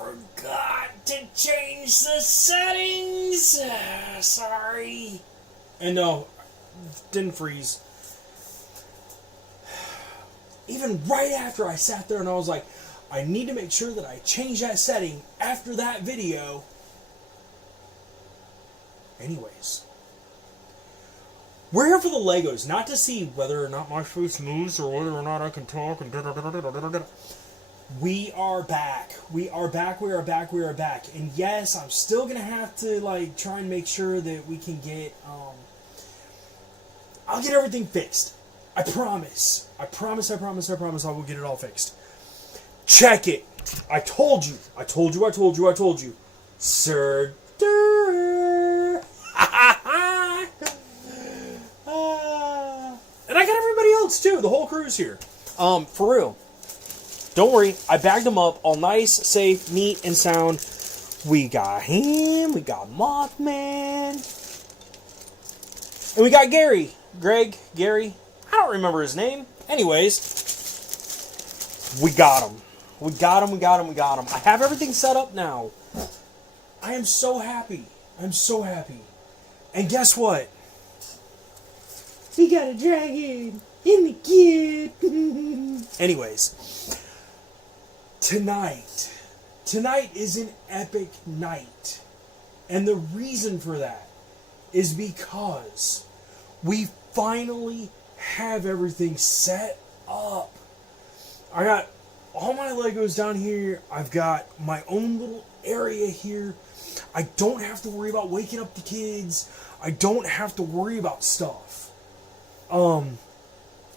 forgot to change the settings. Sorry. And no, didn't freeze. Even right after I sat there and I was like, I need to make sure that I change that setting after that video. Anyways. We're here for the Legos, not to see whether or not my face moves or whether or not I can talk and da-da-da-da-da-da-da. We are back. We are back. And yes, I'm still going to have to try and make sure that we can get I'll get everything fixed. I promise. I will get it all fixed. Check it. I told you. Sir. And I got everybody else too. The whole crew's here. For real. Don't worry. I bagged them up all nice, safe, neat, and sound. We got him. We got Mothman. And we got Gary. Gary. I don't remember his name. Anyways, we got him. We got him. I have everything set up now. I am so happy. And guess what? We got a dragon in the kid. Anyways, tonight is an epic night. And the reason for that is because we finally have everything set up. I got all my Legos down here. I've got my own little area here. I don't have to worry about waking up the kids. I don't have to worry about stuff.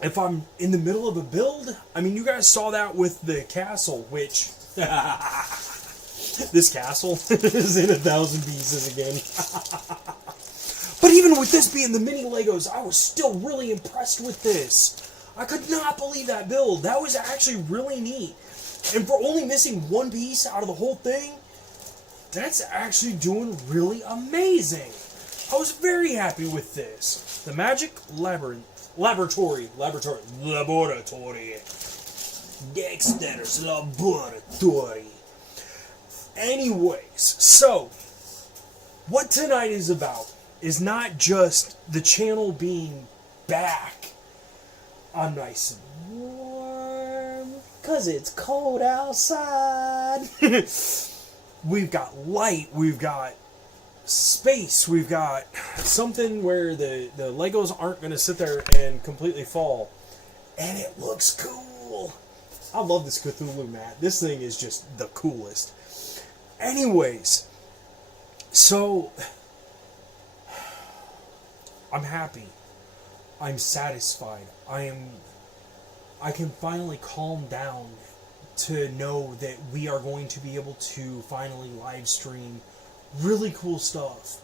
If I'm in the middle of a build, I mean, you guys saw that with the castle, which this castle is in 1,000 pieces again. But even with this being the mini Legos, I was still really impressed with this. I could not believe that build. That was actually really neat. And for only missing one piece out of the whole thing, that's actually doing really amazing. I was very happy with this. The Magic Laboratory. Dexter's Laboratory. Anyways, so, what tonight is about is not just the channel being back. I'm nice and warm, because it's cold outside. We've got light, we've got space, we've got something where the Legos aren't going to sit there and completely fall. And it looks cool. I love this Cthulhu mat. This thing is just the coolest. Anyways, so I'm happy. I'm satisfied. I can finally calm down to know that we are going to be able to finally live stream really cool stuff.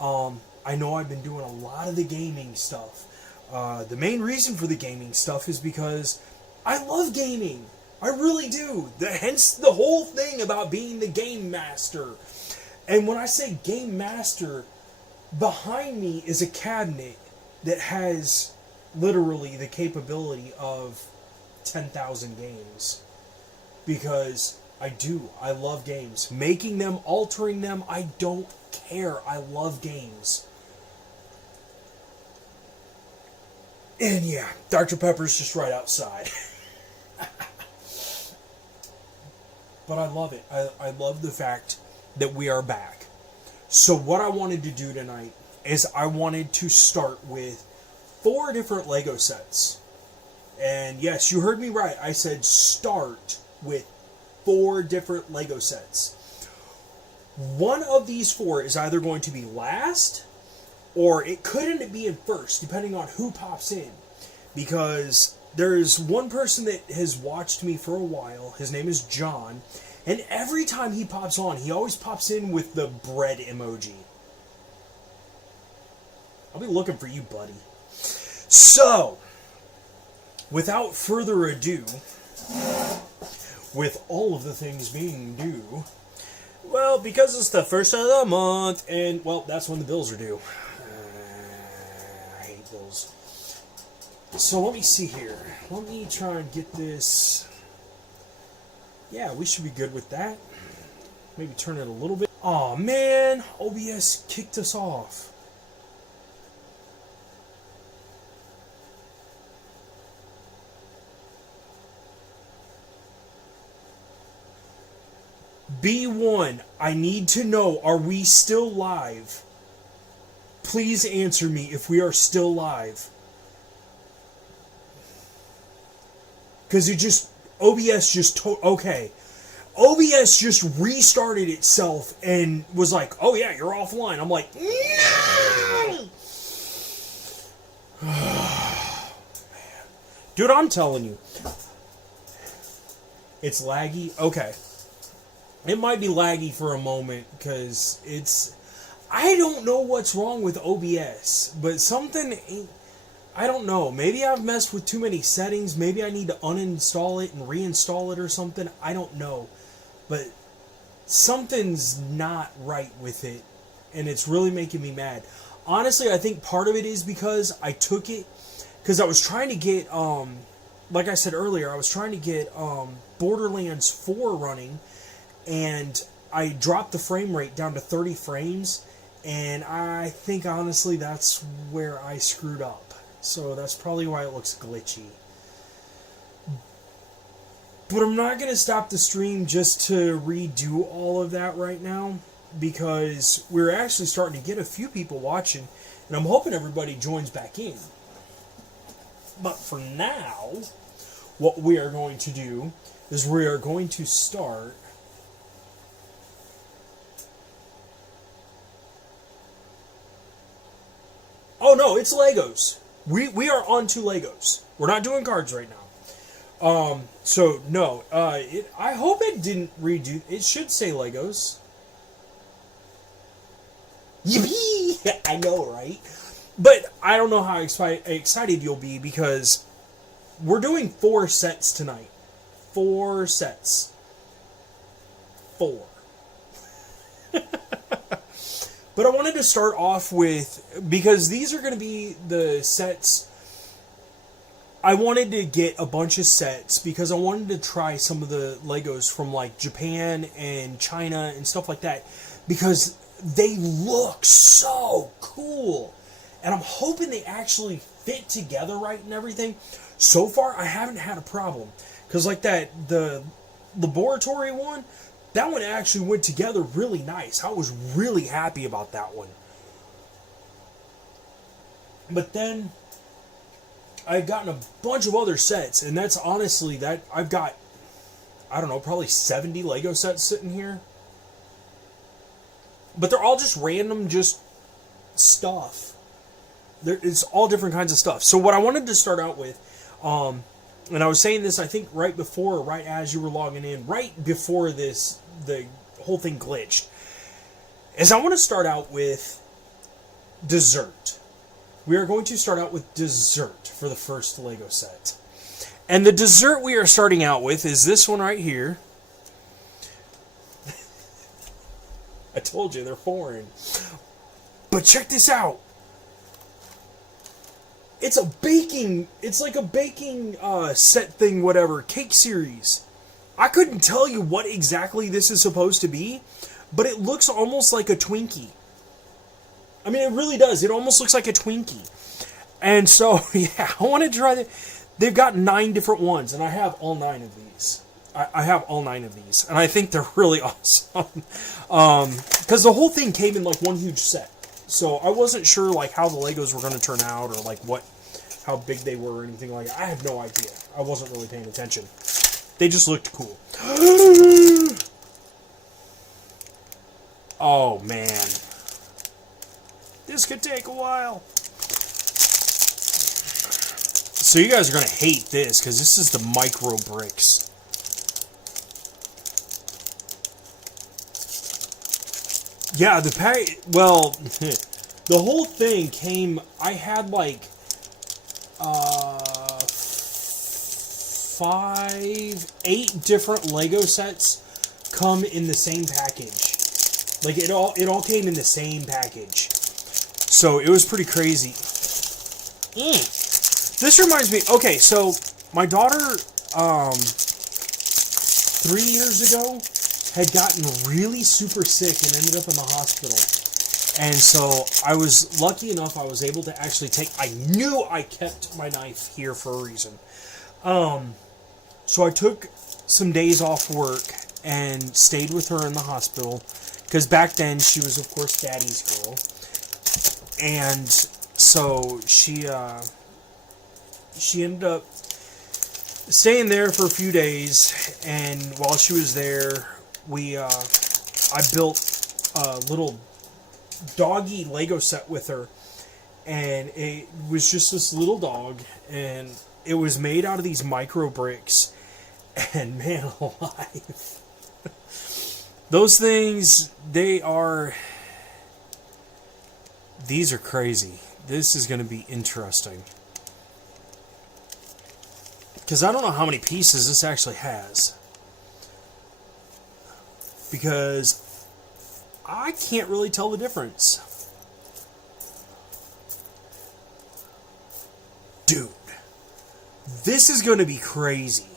I know I've been doing a lot of the gaming stuff. The main reason for the gaming stuff is because I love gaming. I really do. Hence the whole thing about being the game master. And when I say game master, behind me is a cabinet that has literally the capability of 10,000 games. Because I love games. Making them, altering them, I don't care. I love games. And yeah, Dr. Pepper's just right outside. But I love it. I love the fact that we are back. So what I wanted to do tonight is I wanted to start with 4 different Lego sets. And yes, you heard me right. I said start with 4 different Lego sets. One of these 4 is either going to be last, or it could end up being first, depending on who pops in. Because there's one person that has watched me for a while. His name is John. And every time he pops on, he always pops in with the bread emoji. I'll be looking for you, buddy. So, without further ado, with all of the things being due, well, because it's the first of the month, and, well, that's when the bills are due. I hate bills. So let me see here. Let me try and get this. Yeah, we should be good with that. maybe turn it a little bit. Aw, man, OBS kicked us off. B1, I need to know, are we still live? Please answer me if we are still live. Because OBS just, okay. OBS just restarted itself and was like, oh yeah, you're offline. I'm like, no! Man. Dude, I'm telling you. It's laggy? Okay. It might be laggy for a moment because I don't know what's wrong with OBS, but something I don't know. Maybe I've messed with too many settings. Maybe I need to uninstall it and reinstall it or something. I don't know. But something's not right with it, and it's really making me mad. Honestly, I think part of it is because I took it because I was trying to get like I said earlier, I was trying to get Borderlands 4 running. And I dropped the frame rate down to 30 frames, and I think honestly that's where I screwed up. So that's probably why it looks glitchy. But I'm not going to stop the stream just to redo all of that right now, because we're actually starting to get a few people watching, and I'm hoping everybody joins back in. But for now, what we are going to do is we are going to start... Oh no, it's Legos. We are on to Legos. We're not doing cards right now. So no. I hope it didn't redo. It should say Legos. Yippee! I know, right? But I don't know how excited you'll be because we're doing 4 sets tonight. 4 sets. 4. But I wanted to start off with, because these are going to be the sets, I wanted to get a bunch of sets because I wanted to try some of the Legos from like Japan and China and stuff like that, because they look so cool. And I'm hoping they actually fit together right and everything. So far, I haven't had a problem. Because like the laboratory one, that one actually went together really nice. I was really happy about that one. But then I've gotten a bunch of other sets, and that's honestly that I've got, I don't know, probably 70 Lego sets sitting here. But they're all just random, just stuff. It's all different kinds of stuff. So what I wanted to start out with, and I was saying this, I think, right before, or right as you were logging in, right before this, the whole thing glitched, is I want to start out with dessert. We are going to start out with dessert for the first Lego set. And the dessert we are starting out with is this one right here. I told you, they're foreign. But check this out. It's like a baking set thing, whatever, cake series. I couldn't tell you what exactly this is supposed to be, but it looks almost like a Twinkie. I mean, it really does. It almost looks like a Twinkie. And so, yeah, I want to try that. They've got 9 different ones, and I have all 9 of these. I have all 9 of these, and I think they're really awesome. Because the whole thing came in like one huge set. So I wasn't sure like how the Legos were going to turn out, or like how big they were or anything like that. I have no idea. I wasn't really paying attention. They just looked cool. Oh man. This could take a while. So you guys are going to hate this because this is the micro bricks. Yeah, the whole thing came, I had like 8 different Lego sets come in the same package. Like it all came in the same package. So it was pretty crazy. This reminds me, okay, so my daughter 3 years ago, had gotten really super sick and ended up in the hospital. And so I was lucky enough I was able to actually take... I knew I kept my knife here for a reason. So I took some days off work and stayed with her in the hospital. Because back then she was, of course, Daddy's girl. And so she ended up staying there for a few days. And while she was there, I built a little doggy Lego set with her, and it was just this little dog, and it was made out of these micro bricks, and man alive, those things, these are crazy. This is going to be interesting, because I don't know how many pieces this actually has, because I can't really tell the difference. Dude, this is going to be crazy.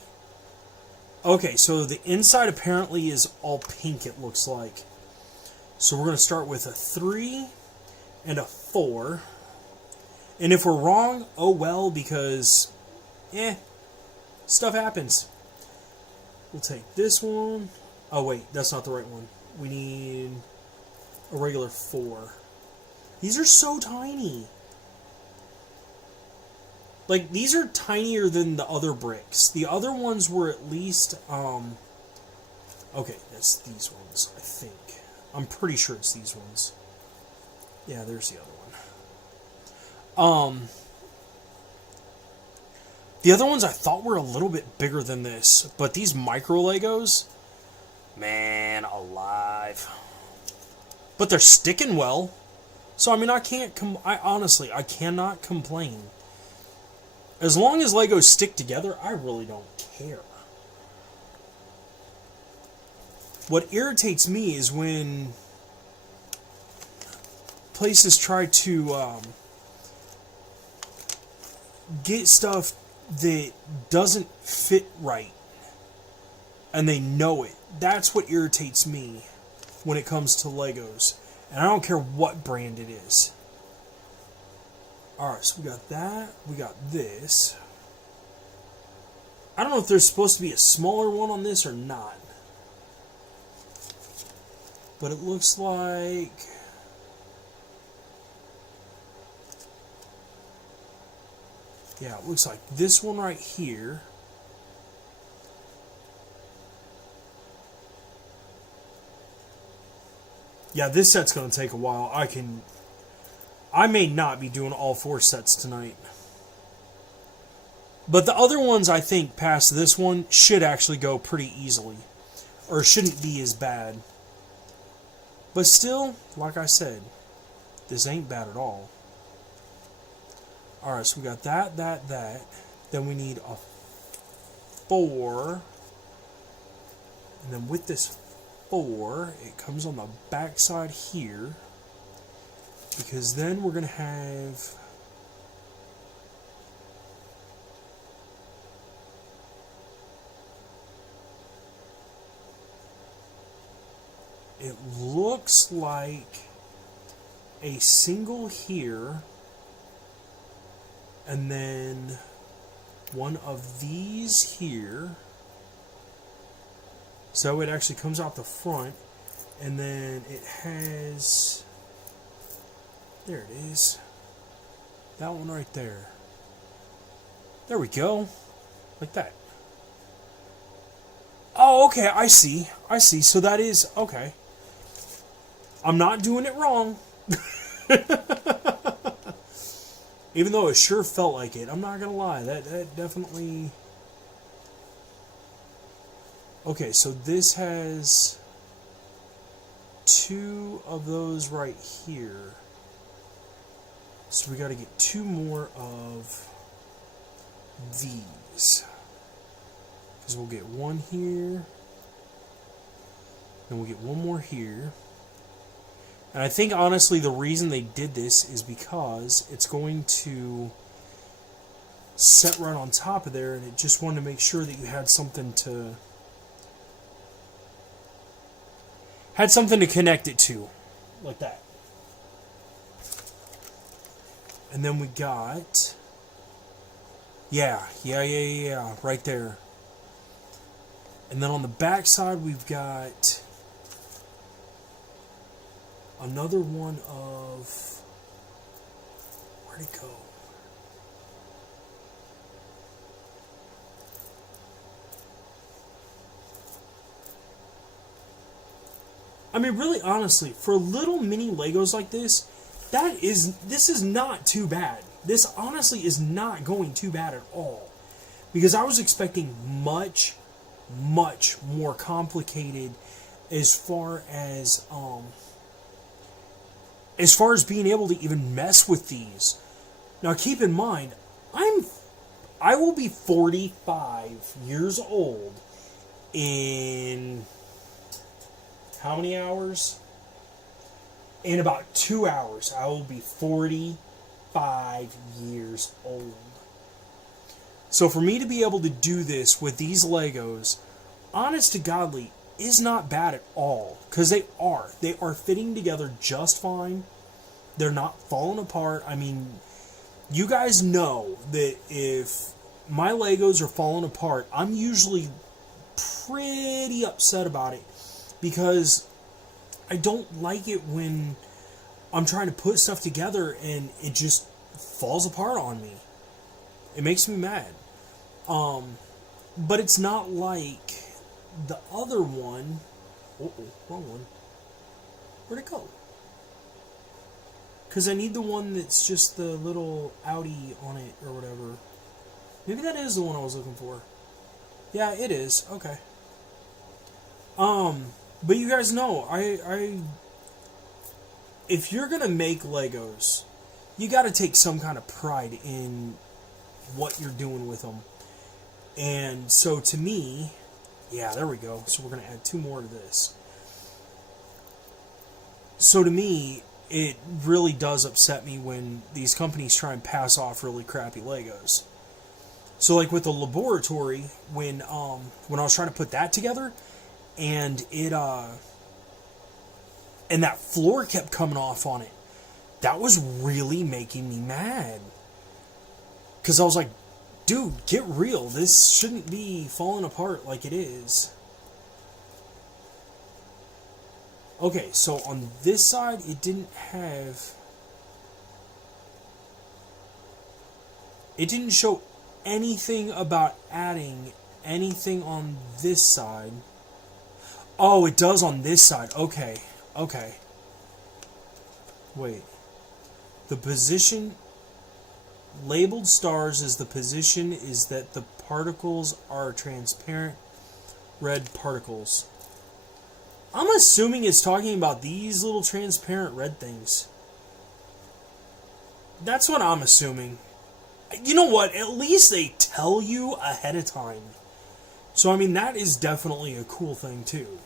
Okay, so the inside apparently is all pink, it looks like. So we're going to start with a 3 and a 4. And if we're wrong, oh well, because, stuff happens. We'll take this one. Oh wait, that's not the right one. We need a regular 4. These are so tiny. Like, these are tinier than the other bricks. The other ones were at least, okay, that's these ones, I think. I'm pretty sure it's these ones. Yeah, there's the other one. The other ones I thought were a little bit bigger than this, but these micro Legos, man alive. But they're sticking well. So, I mean, I cannot complain. As long as Legos stick together, I really don't care. What irritates me is when places try to get stuff that doesn't fit right, and they know it. That's what irritates me when it comes to Legos. And I don't care what brand it is. Alright, so we got that. We got this. I don't know if there's supposed to be a smaller one on this or not. But it looks like... yeah, it looks like this one right here. Yeah, this set's going to take a while. I may not be doing all 4 sets tonight. But the other ones, I think, past this one, should actually go pretty easily. Or shouldn't be as bad. But still, like I said, this ain't bad at all. Alright, so we got that. Then we need a 4. And then with this 4, it comes on the back side here. Because then we're going to have... it looks like a single here, and then one of these here. So it actually comes out the front, and then it has... there it is. That one right there. There we go. Like that. Oh, okay, I see. So that is... okay. I'm not doing it wrong. Even though it sure felt like it. I'm not going to lie. That definitely... okay, so this has 2 of those right here. So we got to get 2 more of these. Because we'll get 1 here. And we'll get 1 more here. And I think, honestly, the reason they did this is because it's going to set right on top of there, and it just wanted to make sure that you had something to Had something to connect it to. Like that. And then we got... Yeah. Right there. And then on the back side, we've got another one of... Where'd it go? I mean, really, honestly, for little mini Legos like this, this is not too bad. This honestly is not going too bad at all. Because I was expecting much, much more complicated as far as being able to even mess with these. Now, keep in mind, I will be 45 years old in how many hours? In about 2 hours, I will be 45 years old. So for me to be able to do this with these Legos, honest to godly, is not bad at all. Because they are. They are fitting together just fine. They're not falling apart. I mean, you guys know that if my Legos are falling apart, I'm usually pretty upset about it. Because I don't like it when I'm trying to put stuff together and it just falls apart on me. It makes me mad. But it's not like the other one. Wrong one. Where'd it go? Because I need the one that's just the little Audi on it or whatever. Maybe that is the one I was looking for. Yeah, it is. Okay. But you guys know, if you're gonna make Legos, you gotta take some kind of pride in what you're doing with them. And so to me, yeah, there we go. So we're gonna add 2 more to this. So to me, it really does upset me when these companies try and pass off really crappy Legos. So like with the laboratory, when I was trying to put that together, and it and that floor kept coming off on it, that was really making me mad. Because I was like, dude, get real. This shouldn't be falling apart like it is. Okay, so on this side, it didn't show anything about adding anything on this side. Oh, it does on this side. Okay. Wait. The position labeled stars is the position is that the particles are transparent red particles. I'm assuming it's talking about these little transparent red things. That's what I'm assuming. You know what? At least they tell you ahead of time. So, I mean, that is definitely a cool thing, too.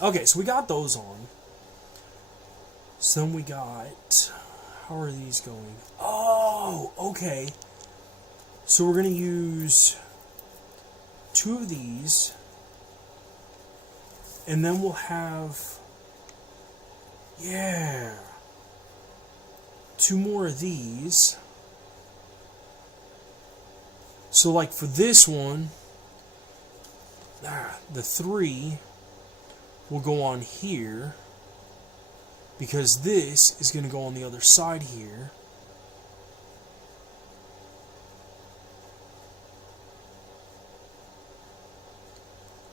Okay, so we got those on. So then we got... How are these going? Oh, okay. So we're going to use 2 of these. And then we'll have... Yeah. 2 more of these. So, like, for this one... the 3 will go on here, because this is going to go on the other side here.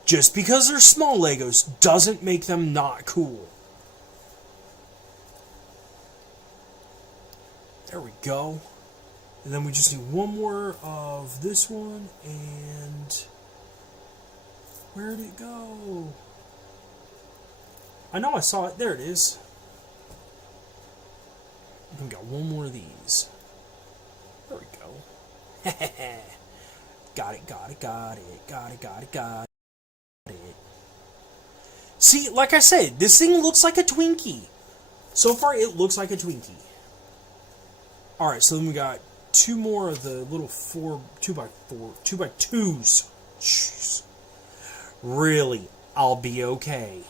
Just because they're small Legos doesn't make them not cool. There we go. And then we just need 1 more of this one, and... Where'd it go? I know I saw it. There it is. We got 1 more of these. There we go. Got it. See, like I said, this thing looks like a Twinkie. So far, it looks like a Twinkie. Alright, so then we got 2 more of the little 2x2s. Jeez. Really, I'll be okay.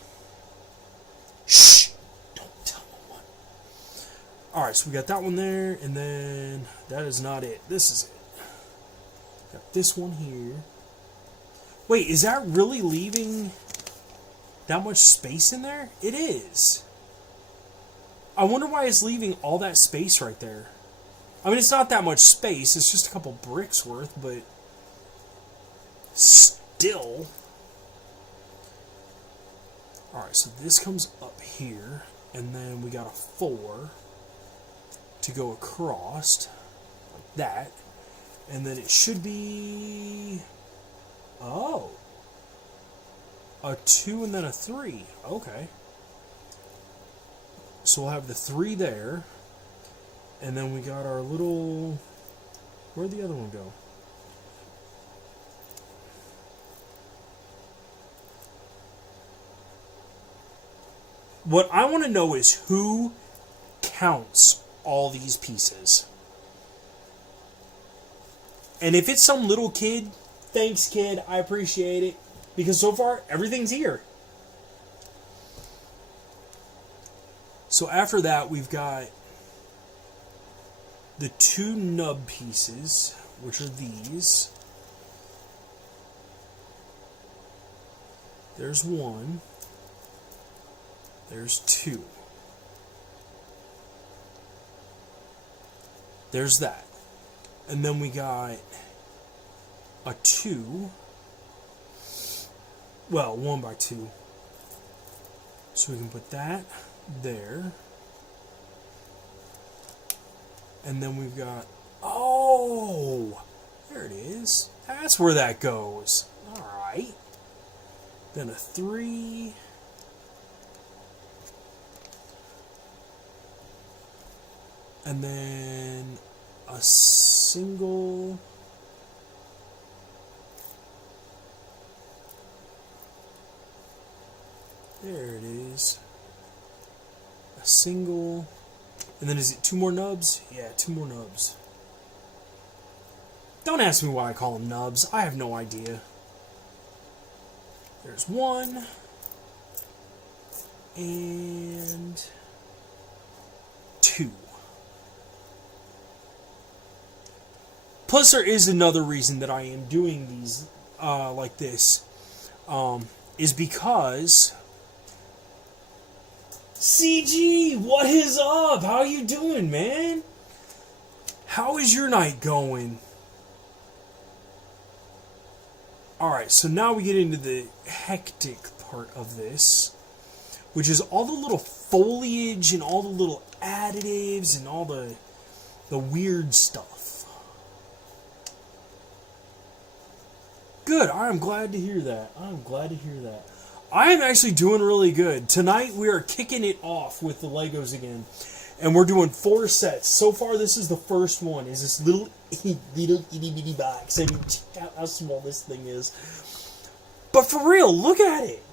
Alright, so we got that one there, and then that is not it. This is it. Got this one here. Wait, is that really leaving that much space in there? It is. I wonder why it's leaving all that space right there. I mean, it's not that much space. It's just a couple bricks worth, but still. Alright, so this comes up here, and then we got a 4 to go across, like that. And then it should be... Oh. A 2 and then a 3. Okay. So we'll have the 3 there. And then we got our little... Where'd the other one go? What I want to know is who counts all these pieces. And if it's some little kid, thanks kid, I appreciate it. Because so far, everything's here. So after that, we've got the 2 nub pieces, which are these. There's 1. There's 2. There's that. And then we got a 2. Well, 1 by 2. So we can put that there. And then we've got... Oh! There it is. That's where that goes. Alright. Then a 3... And then a single... There it is. A single... And then is it 2 more nubs? Yeah, 2 more nubs. Don't ask me why I call them nubs. I have no idea. There's 1. And... 2. Plus, there is another reason that I am doing these like this, is because CG, what is up? How you doing, man? How is your night going? Alright, so now we get into the hectic part of this, which is all the little foliage and all the little additives and all the weird stuff. Good, I am glad to hear that. I'm glad to hear that. I am actually doing really good. Tonight we are kicking it off with the Legos again. And we're doing 4 sets. So far this is the first one. Is this little itty bitty box. I mean, check out how small this thing is. But for real, look at it.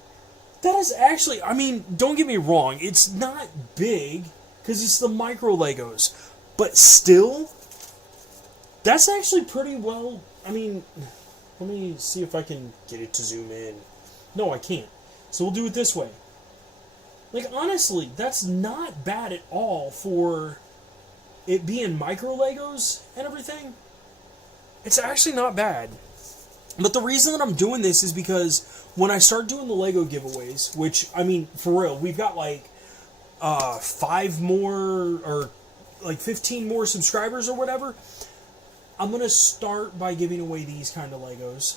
That is actually, I mean, don't get me wrong. It's not big because it's the micro Legos. But still, that's actually pretty well, I mean... Let me see if I can get it to zoom in. No, I can't. So we'll do it this way. Like, honestly, that's not bad at all for it being micro Legos and everything. It's actually not bad. But the reason that I'm doing this is because when I start doing the Lego giveaways, which, I mean, for real, we've got like 5 more or like 15 more subscribers or whatever. I'm going to start by giving away these kind of Legos,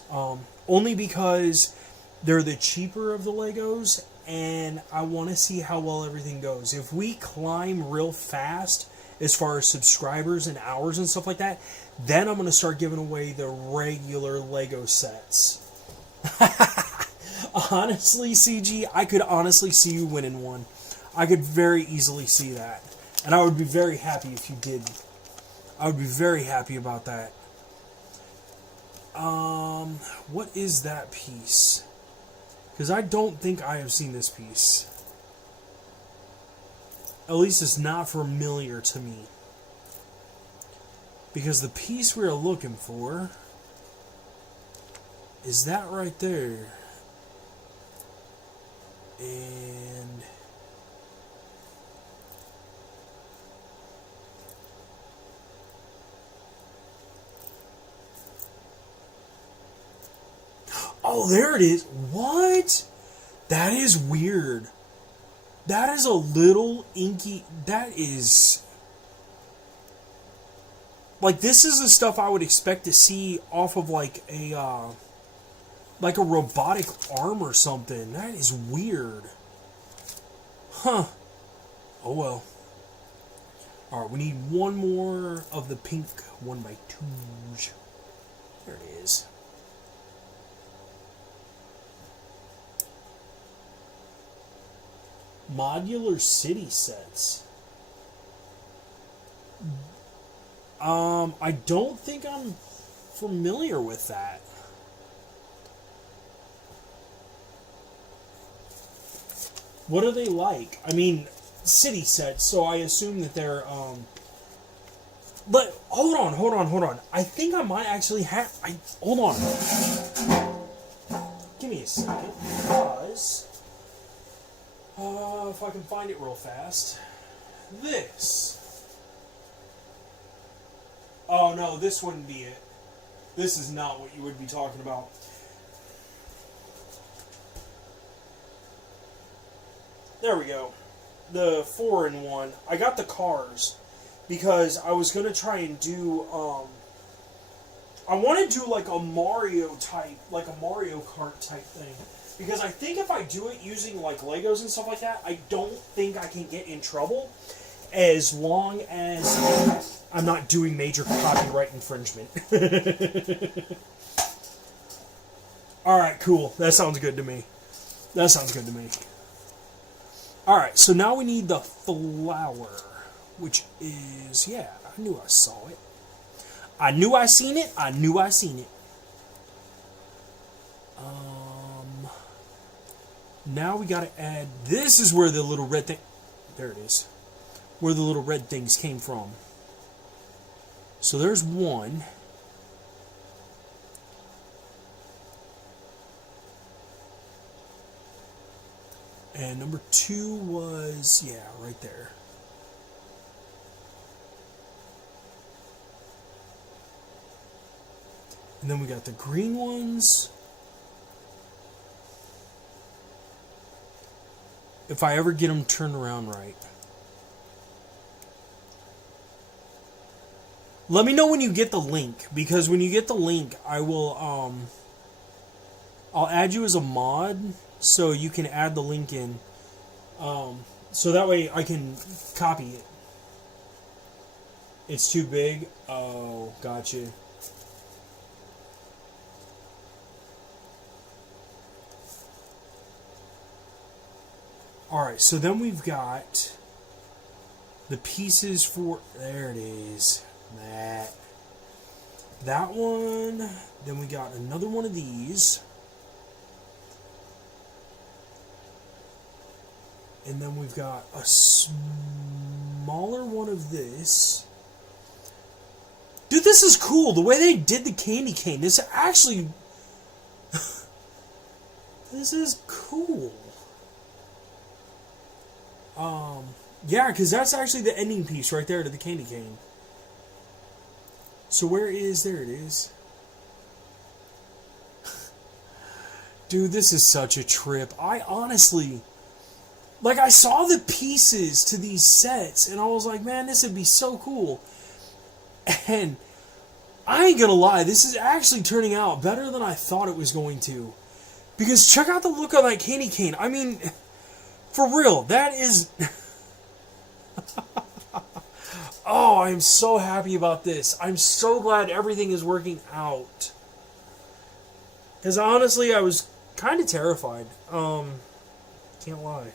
only because they're the cheaper of the Legos, and I want to see how well everything goes. If we climb real fast as far as subscribers and hours and stuff like that, then I'm going to start giving away the regular Lego sets. Honestly, CG, I could honestly see you winning one. I could very easily see that. And I would be very happy if you did. I would be very happy about that. What is that piece? Because I don't think I have seen this piece. At least it's not familiar to me. Because the piece we're looking for is that right there. And Oh, there it is. What? That is weird. That is a little inky. That is... Like, this is the stuff I would expect to see off of, like a robotic arm or something. That is weird. Huh. Oh, well. Alright, we need one more of the pink 1x2s. There it is. Modular city sets. I don't think I'm familiar with that. What are they like? I mean, city sets, so I assume that they're, but, hold on. I think I might actually have, hold on. Give me a second, because, if I can find it real fast. This. Oh, no, this wouldn't be it. This is not what you would be talking about. There we go. The 4-in-1. I got the cars because I was going to try and do, I want to do like a Mario type, like a Mario Kart type thing. Because I think if I do it using like Legos and stuff like that, I don't think I can get in trouble as long as I'm not doing major copyright infringement. Alright, cool. That sounds good to me. Alright, so now we need the flower, which is, yeah, I knew I saw it. I knew I seen it. Now we gotta add, this is where the little red thing, there it is, where the little red things came from. So there's one. And number 2 was, yeah, right there. And then we got the green ones. If I ever get them turned around right. Let me know when you get the link, because when you get the link, I will, I'll add you as a mod, so you can add the link in, so that way I can copy it. It's too big? Oh, gotcha. Alright, so then we've got the pieces for, there it is. That one. Then we got another one of these. And then we've got a smaller one of this. Dude, this is cool. The way they did the candy cane. This actually... this is cool. Yeah, because that's actually the ending piece right there to the candy cane. So where is... there it is. Dude, this is such a trip. I honestly... like, I saw the pieces to these sets, and I was like, man, this would be so cool. And I ain't gonna lie, this is actually turning out better than I thought it was going to. Because check out the look on that candy cane. I mean, for real, that is... oh, I'm so happy about this. I'm so glad everything is working out. Because honestly, I was kind of terrified. Can't lie.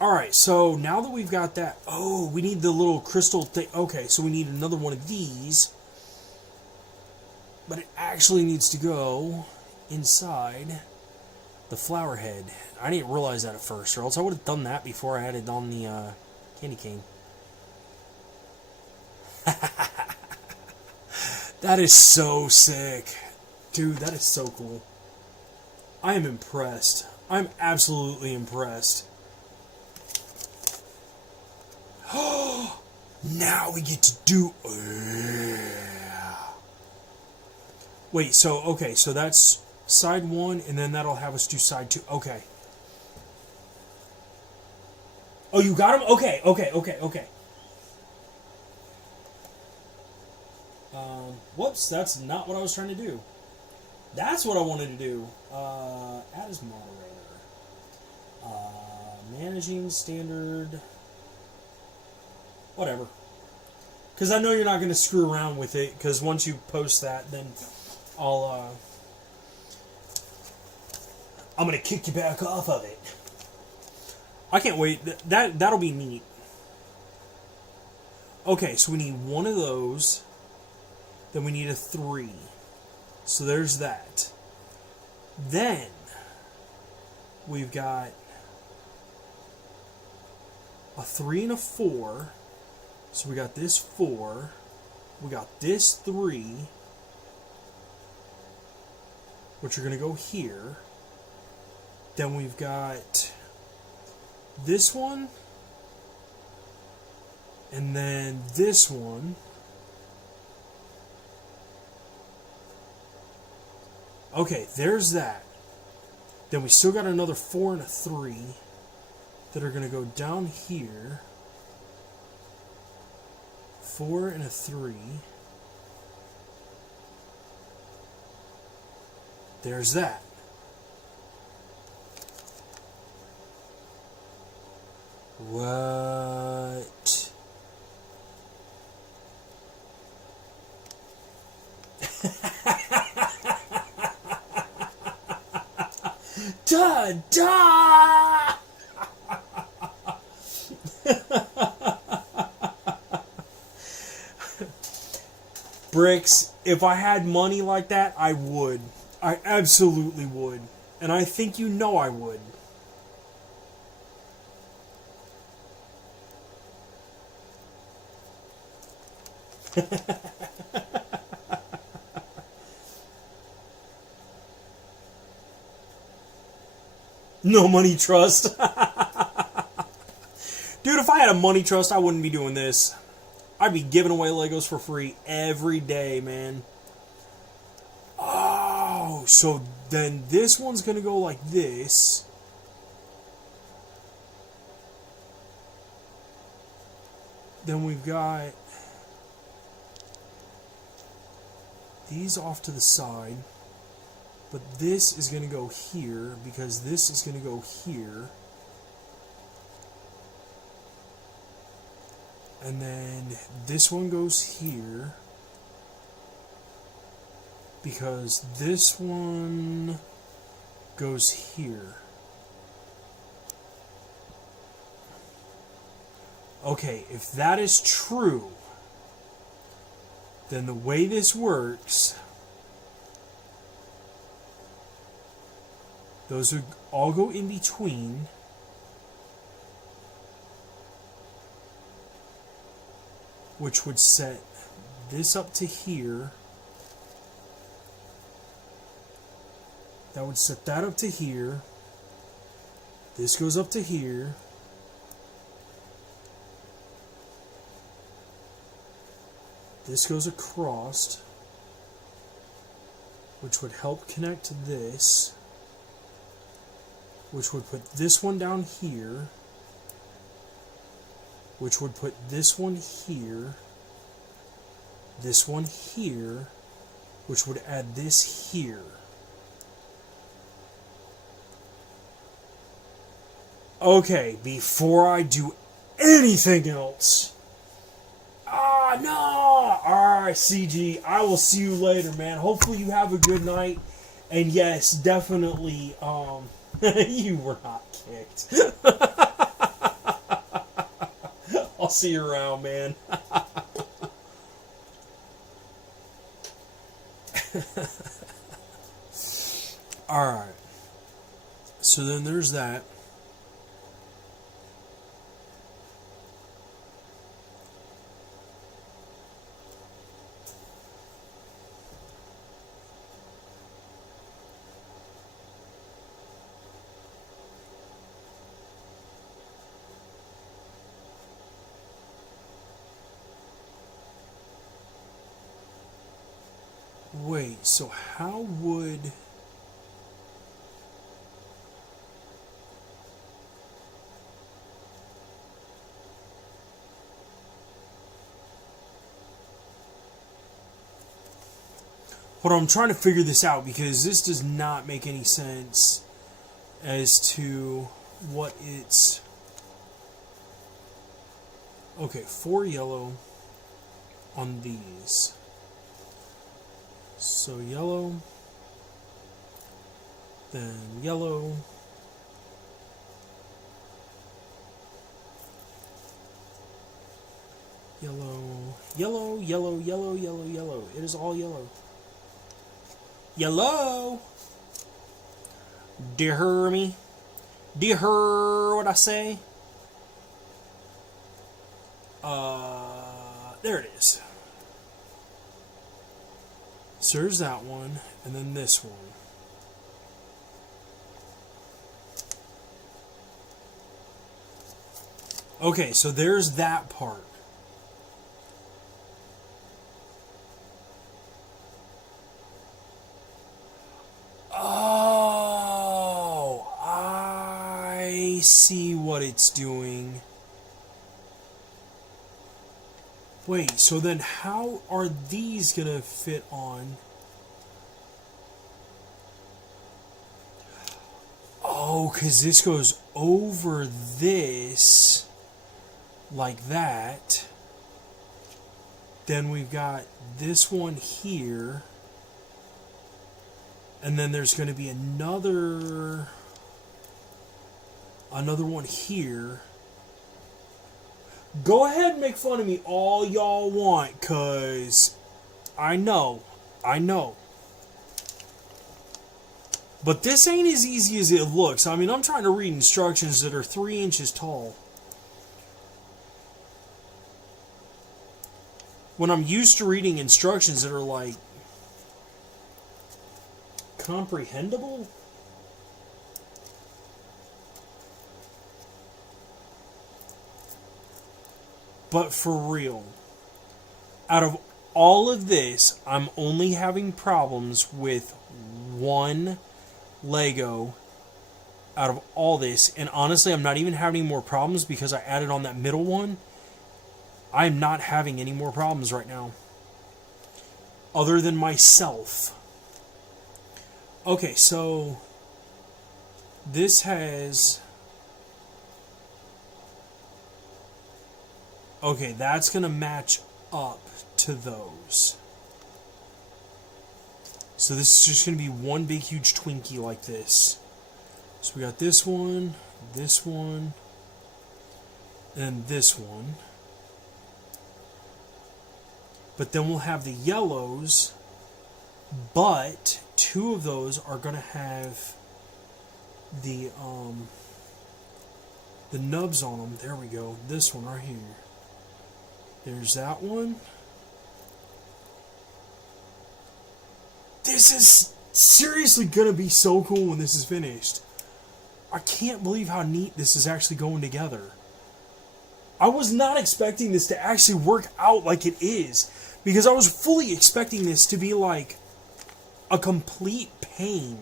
Alright, so now that we've got that... oh, we need the little crystal thing. Okay, so we need another one of these. But it actually needs to go inside the flower head. I didn't realize that at first, or else I would have done that before I added on the candy cane. That is so sick. Dude, that is so cool. I am impressed. I'm absolutely impressed. Now we get to do... Wait, so, okay, so that's side 1, and then that'll have us do side 2. Okay. Oh, you got him? Okay. Whoops, that's not what I was trying to do. That's what I wanted to do. Add as moderator. Managing standard. Whatever. Because I know you're not going to screw around with it, because once you post that, then I'm going to kick you back off of it. I can't wait. That'll be neat. Okay, so we need one of those. Then we need a 3. So there's that. Then we've got a 3 and a 4. So we got this 4. We got this 3, which are going to go here. Then we've got this one. And then this one. Okay, there's that. Then we still got another 4 and a 3 that are going to go down here. 4 and a 3. There's that. What? Da da! Bricks, if I had money like that, I would. I absolutely would. And I think you know I would. No money trust. Dude, if I had a money trust, I wouldn't be doing this. I'd be giving away Legos for free every day, man. Oh, so then this one's going to go like this. Then we've got these off to the side. But this is going to go here because this is going to go here. And then this one goes here because this one goes here. Okay, if that is true, then the way this works, those would all go in between. Which would set this up to here. That would set that up to here. This goes up to here. This goes across, which would help connect this, which would put this one down here, which would put this one here, which would add this here. Okay, before I do anything else. Ah, no! Alright, CG, I will see you later, man. Hopefully you have a good night. And yes, definitely, you were not kicked. I'll see you around, man. Alright. So then there's that. Wait, so how would... Hold on, I'm trying to figure this out because this does not make any sense as to what it's... Okay, 4 yellow on these. So yellow, then yellow, yellow, yellow, yellow, yellow, yellow, yellow. It is all yellow. Yellow! Do you hear me? Do you hear what I say? There it is. So there's that one, and then this one. Okay, so there's that part. Oh, I see what it's doing. Wait, so then how are these gonna fit on? Oh, because this goes over this like that. Then we've got this one here. And then there's going to be another one here. Go ahead and make fun of me all y'all want, because I know. But this ain't as easy as it looks. I mean, I'm trying to read instructions that are 3 inches tall, when I'm used to reading instructions that are like comprehensible. But for real, out of all of this, I'm only having problems with one Lego out of all this. And honestly, I'm not even having any more problems because I added on that middle one. I'm not having any more problems right now, other than myself. Okay, so this has... Okay, that's going to match up to those. So this is just going to be one big huge Twinkie like this. So we got this one, and this one. But then we'll have the yellows, but 2 of those are going to have the nubs on them. There we go. This one right here. There's that one. This is seriously going to be so cool when this is finished. I can't believe how neat this is actually going together. I was not expecting this to actually work out like it is, because I was fully expecting this to be like a complete pain.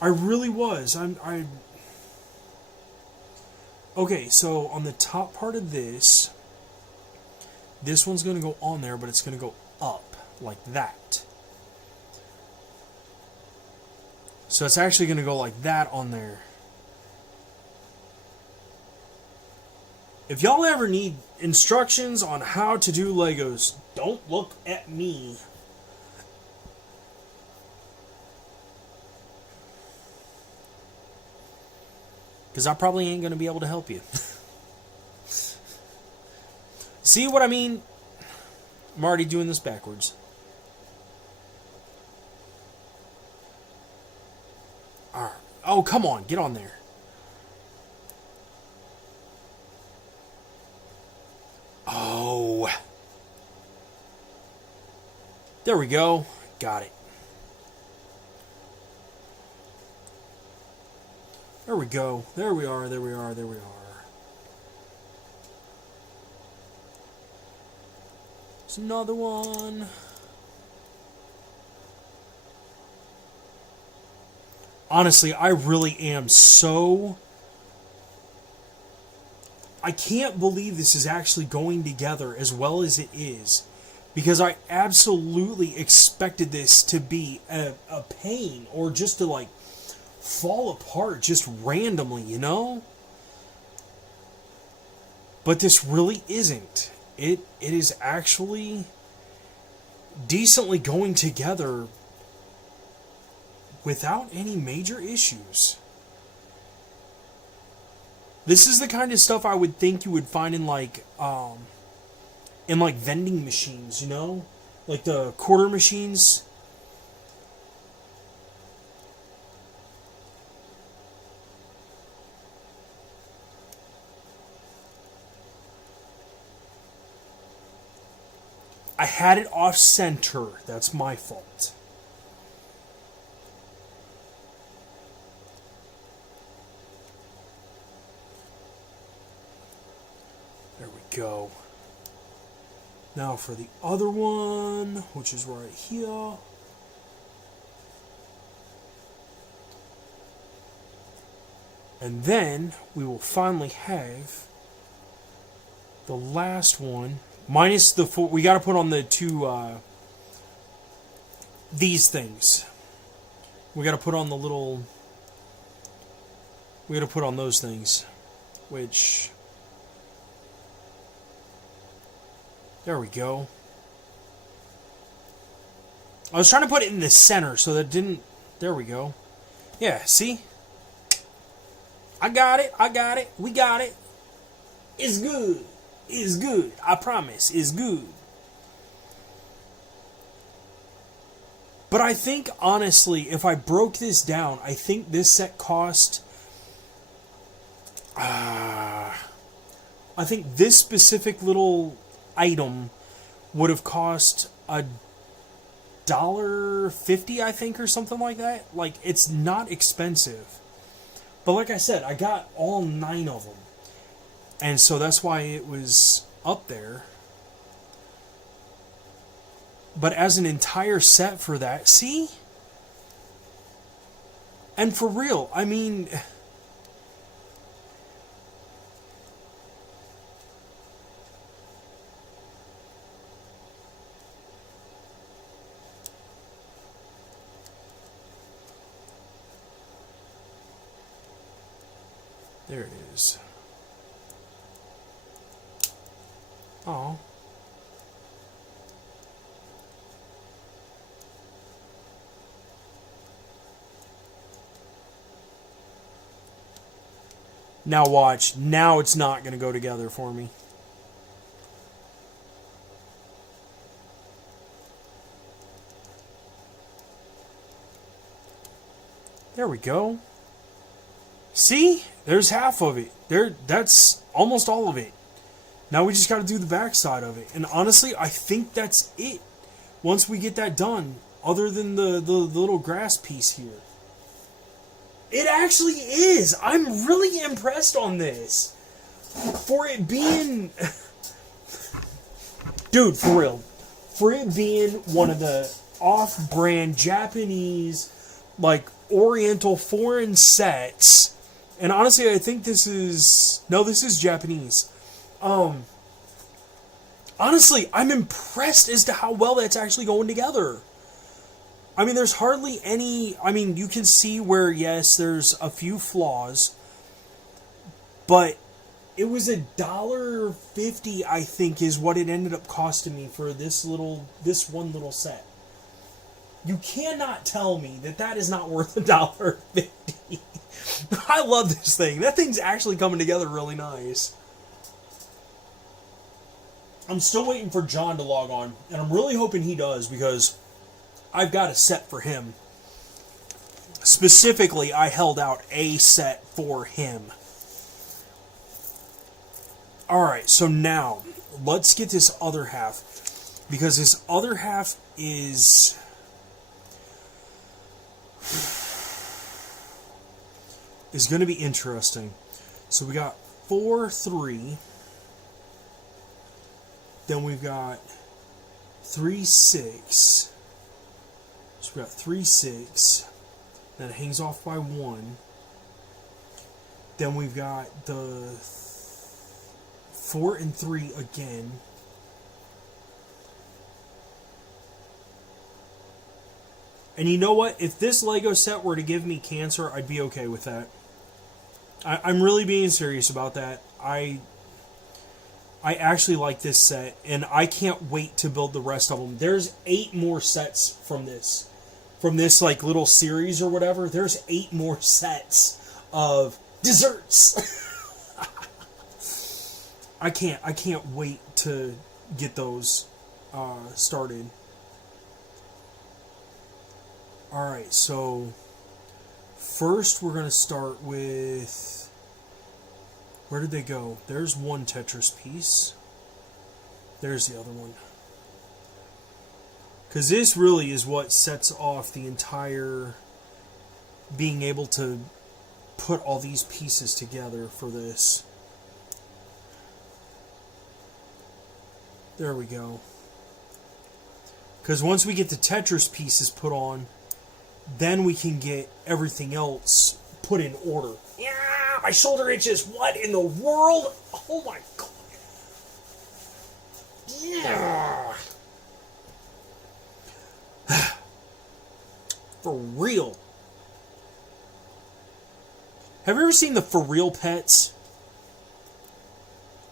I really was. Okay, so on the top part of this one's going to go on there, but it's going to go up like that. So it's actually going to go like that on there. If y'all ever need instructions on how to do Legos, don't look at me. Because I probably ain't going to be able to help you. See what I mean? I'm already doing this backwards. All right. Oh, come on. Get on there. Oh. There we go. Got it. There we go. There we are. There we are. There we are. There's another one. honestly, I really am so... I can't believe this is actually going together as well as it is. Because I absolutely expected this to be a pain, or just to like fall apart just randomly, you know? But this really isn't. It is actually decently going together without any major issues. This is the kind of stuff I would think you would find in like vending machines, you know? Like the quarter machines. I had it off center. That's my fault. There we go. Now for the other one, which is right here. And then we will finally have the last one. Minus the four. We got to put on the two, these things. We got to put on the little... We got to put on those things. Which... There we go. I was trying to put it in the center so that it didn't... There we go. Yeah, see? I got it. I got it. We got it. It's good. It's good. I promise. It's good. But I think, honestly, if I broke this down, I think this set cost... I think this specific little item would have cost $1.50, I think, or something like that. Like, it's not expensive. But like I said, I got all 9 of them. And so that's why it was up there. But as an entire set for that, see? And for real, I mean... There it is. Oh. Now watch. Now it's not going to go together for me. There we go. See? There's half of it. That's almost all of it. Now we just got to do the back side of it. And honestly, I think that's it. Once we get that done, other than the little grass piece here. It actually is. I'm really impressed on this. For it being... Dude, for real. For it being one of the off-brand Japanese, like, Oriental foreign sets... And honestly, I think this is... No, this is Japanese. Honestly, I'm impressed as to how well that's actually going together. I mean, there's hardly any... I mean, you can see where, yes, there's a few flaws. But it was $1.50, I think, is what it ended up costing me for this one little set. You cannot tell me that that is not worth $1.50. I love this thing. That thing's actually coming together really nice. I'm still waiting for John to log on, and I'm really hoping he does, because I've got a set for him. Specifically, I held out a set for him. Alright, so now, let's get this other half, because this other half is... is going to be interesting. So we got 4, 3. Then we've got 3, 6. So we got 3, 6. Then it hangs off by 1. Then we've got the 4 and 3 again. And you know what? If this Lego set were to give me cancer, I'd be okay with that. I'm really being serious about that. I actually like this set, and I can't wait to build the rest of them. There's 8 more sets from this like little series or whatever. There's 8 more sets of desserts. I can't wait to get those started. All right, so first we're gonna start with, where did they go? There's one Tetris piece. There's the other one. Because this really is what sets off the entire being able to put all these pieces together for this. There we go. Because once we get the Tetris pieces put on, then we can get everything else put in order. Yeah, my shoulder itches. What in the world? Oh my god. Yeah. For real. Have you ever seen the For Real Pets?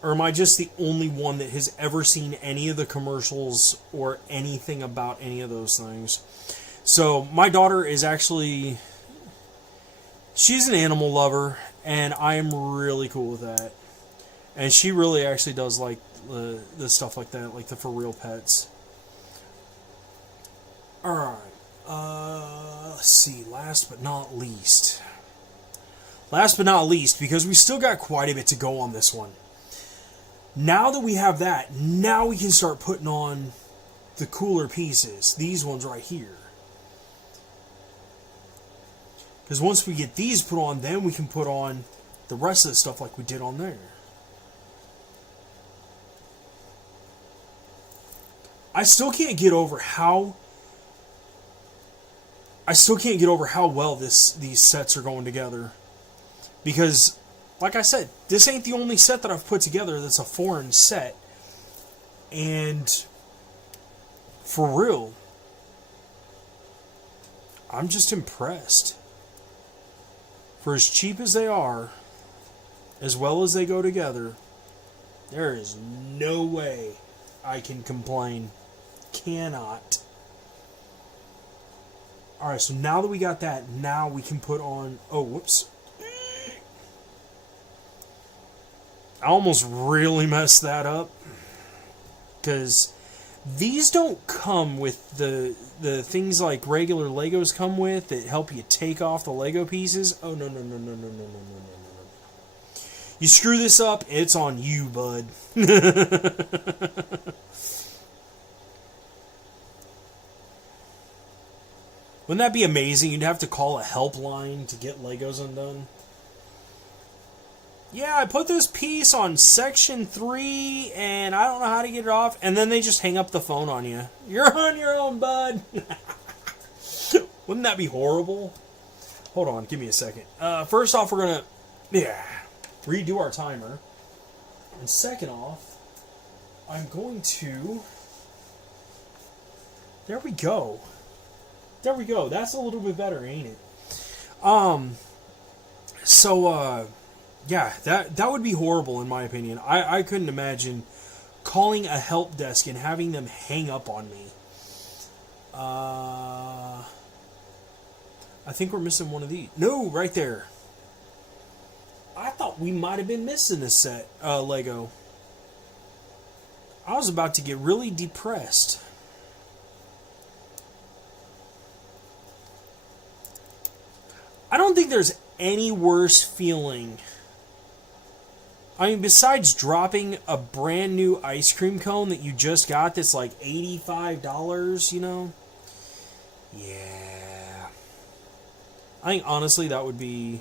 Or am I just the only one that has ever seen any of the commercials or anything about any of those things? So, my daughter is actually, she's an animal lover, and I am really cool with that. And she really actually does like the stuff like that, like the For Real Pets. Alright, let's see, last but not least. Last but not least, because we still got quite a bit to go on this one. Now that we have that, now we can start putting on the cooler pieces. These ones right here. Because once we get these put on, then we can put on the rest of the stuff like we did on there. I still can't get over how well these sets are going together. Because, like I said, this ain't the only set that I've put together that's a foreign set. And for real, I'm just impressed. For as cheap as they are, as well as they go together, there is no way I can complain. Cannot. Alright, so now that we got that, now we can put on... Oh, whoops. I almost really messed that up. Because these don't come with the things like regular Legos come with that help you take off the Lego pieces. Oh, no. You screw this up, it's on you, bud. Wouldn't that be amazing? You'd have to call a helpline to get Legos undone. Yeah, I put this piece on section 3, and I don't know how to get it off. And then they just hang up the phone on you. You're on your own, bud. Wouldn't that be horrible? Hold on, give me a second. First off, we're going to redo our timer. And second off, I'm going to... There we go. There we go. That's a little bit better, ain't it? Yeah, that would be horrible in my opinion. I couldn't imagine calling a help desk and having them hang up on me. I think we're missing one of these. No, right there. I thought we might have been missing this set, Lego. I was about to get really depressed. I don't think there's any worse feeling. I mean, besides dropping a brand new ice cream cone that you just got that's like $85, you know? Yeah. I think honestly that would be...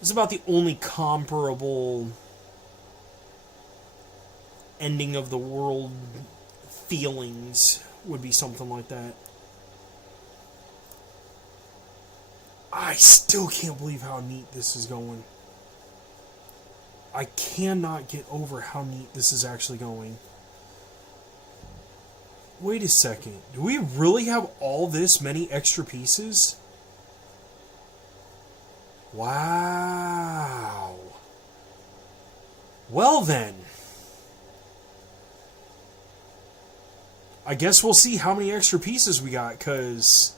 It's about the only comparable ending of the world feelings would be something like that. I still can't believe how neat this is going. I cannot get over how neat this is actually going. Wait a second. Do we really have all this many extra pieces? Wow. Well then. I guess we'll see how many extra pieces we got, because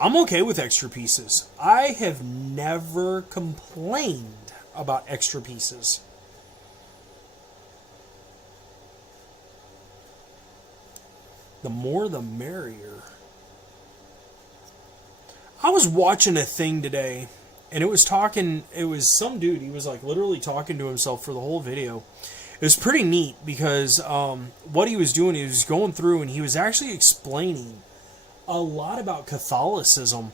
I'm okay with extra pieces. I have never complained about extra pieces. The more the merrier. I was watching a thing today, and it was some dude, he was like literally talking to himself for the whole video. It was pretty neat because what he was doing, he was going through and he was actually explaining a lot about Catholicism.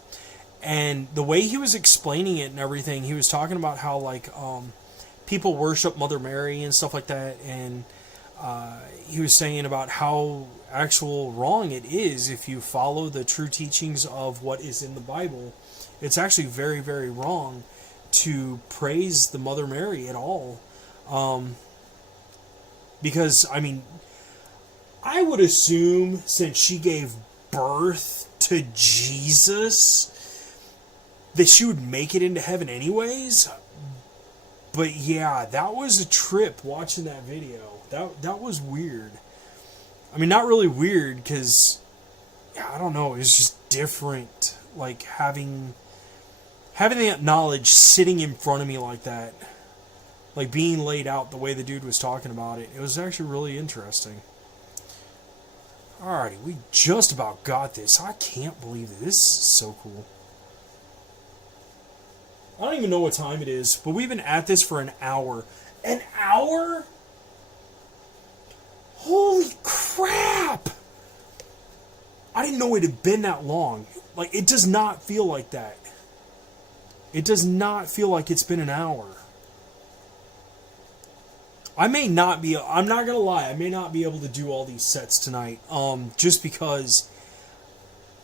And the way he was explaining it and everything, he was talking about how like people worship Mother Mary and stuff like that. And he was saying about how actual wrong it is if you follow the true teachings of what is in the Bible. It's actually very, very wrong to praise the Mother Mary at all. Because, I mean, I would assume since she gave birth to Jesus that she would make it into heaven anyways. But yeah, that was a trip watching that video. That was weird. I mean, not really weird because, yeah, I don't know, it was just different. Like having that knowledge sitting in front of me like that, like being laid out the way the dude was talking about it. It was actually really interesting. Alrighty, we just about got this. I can't believe it. This is so cool. I don't even know what time it is, but we've been at this for an hour. An hour? Holy crap! I didn't know it had been that long. Like, it does not feel like that. It does not feel like it's been an hour. I'm not gonna lie, I may not be able to do all these sets tonight, just because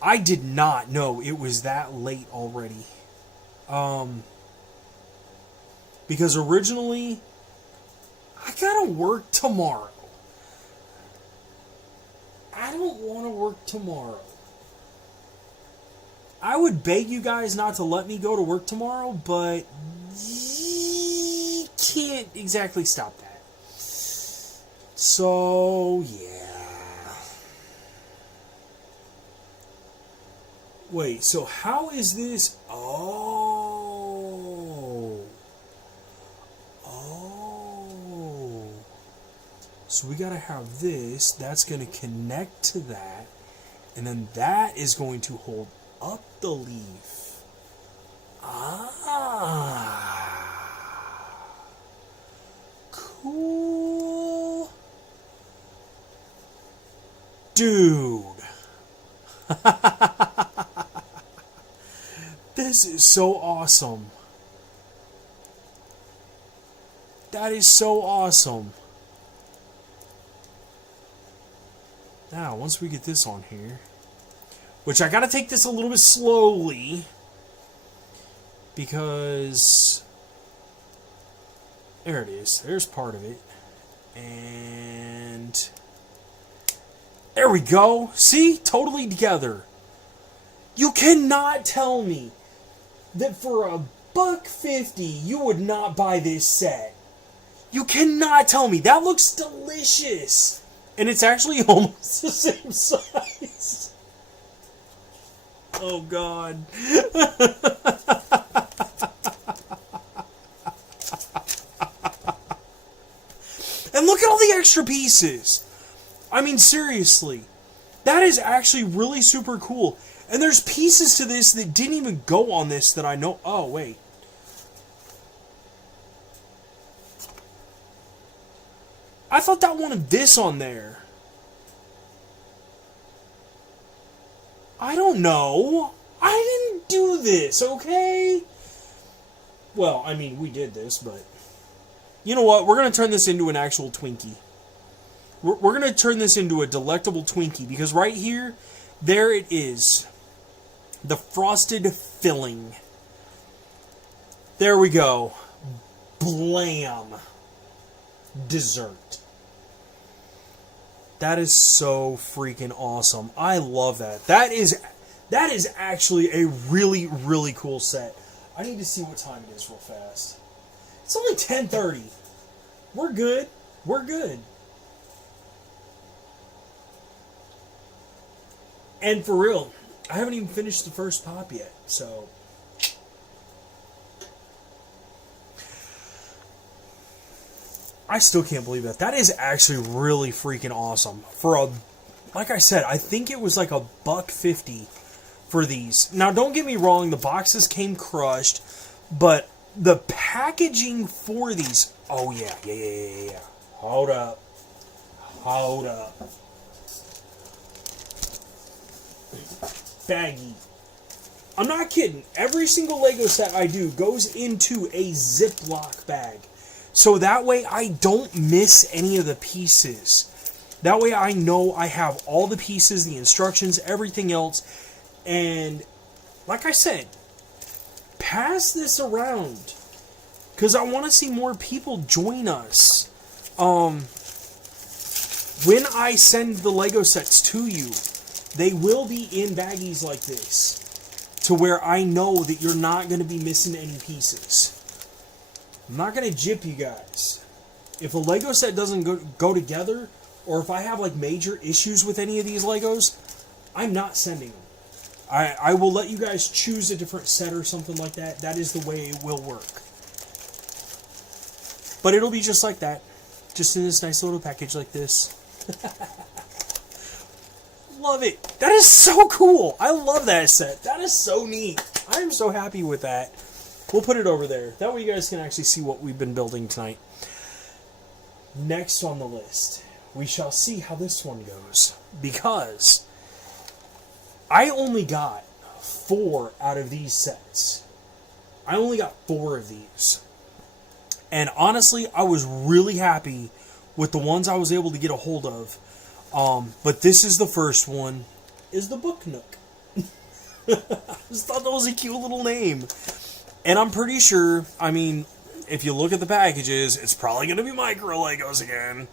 I did not know it was that late already. Because originally, I gotta work tomorrow. I don't want to work tomorrow. I would beg you guys not to let me go to work tomorrow, but you can't exactly stop that. So, yeah. Wait, so how is this? Oh. So we gotta have this. That's gonna connect to that. And then that is going to hold up the leaf. Cool. Dude. This is so awesome. That is so awesome. Now, once we get this on here, which I gotta take this a little bit slowly, because there it is. There's part of it. And there we go. See? Totally together. You cannot tell me that for $1.50 you would not buy this set. You cannot tell me. That looks delicious. And it's actually almost the same size. Oh, God. And look at all the extra pieces. I mean, seriously. That is actually really super cool. And there's pieces to this that didn't even go on this that I know. Oh, wait. I thought that wanted this on there. I don't know. I didn't do this, okay? Well, I mean, we did this, but... You know what? We're going to turn this into an actual Twinkie. we're going to turn this into a delectable Twinkie, because right here, there it is. The frosted filling. There we go. Blam. Dessert. That is so freaking awesome. I love that. That is actually a really, really cool set. I need to see what time it is real fast. It's only 10:30. We're good. We're good. And for real, I haven't even finished the first pop yet, so... I still can't believe that. That is actually really freaking awesome. For a... Like I said, I think it was like $1.50 for these. Now, don't get me wrong, the boxes came crushed, but the packaging for these... Oh, yeah. Hold up. Baggy. I'm not kidding. Every single Lego set I do goes into a Ziploc bag. So that way I don't miss any of the pieces. That way I know I have all the pieces, the instructions, everything else. And like I said, pass this around, because I want to see more people join us. When I send the Lego sets to you, they will be in baggies like this, to where I know that you're not going to be missing any pieces. I'm not going to jip you guys. If a Lego set doesn't go together, or if I have like major issues with any of these Legos, I'm not sending them. I will let you guys choose a different set or something like that. That is the way it will work. But it'll be just like that. Just in this nice little package like this. Love it. That is so cool. I love that set. That is so neat. I am so happy with that. We'll put it over there. That way you guys can actually see what we've been building tonight. Next on the list, we shall see how this one goes. Because I only got 4 out of these sets. I only got 4 of these. And honestly, I was really happy with the ones I was able to get a hold of. But this is the first one, is the Book Nook. I just thought that was a cute little name. And I'm pretty sure, I mean, if you look at the packages, it's probably going to be Micro Legos again.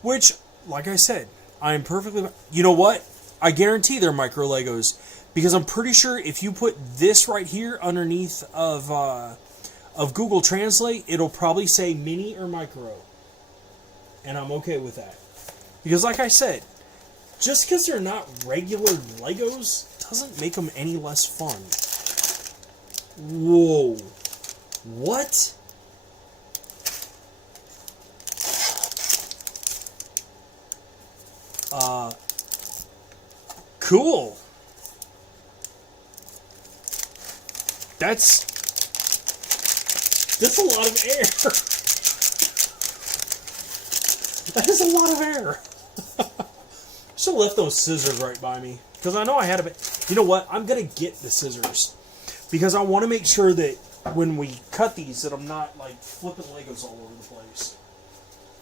Which, like I said, I'm perfectly... You know what? I guarantee they're Micro Legos. Because I'm pretty sure if you put this right here underneath of Google Translate, it'll probably say Mini or Micro. And I'm okay with that. Because like I said, just because they're not regular Legos doesn't make them any less fun. Whoa. What? Cool. That's a lot of air. That is a lot of air. Should have left those scissors right by me, because I know I had a bit. You know what? I'm gonna get the scissors, because I want to make sure that when we cut these, that I'm not like flipping Legos all over the place.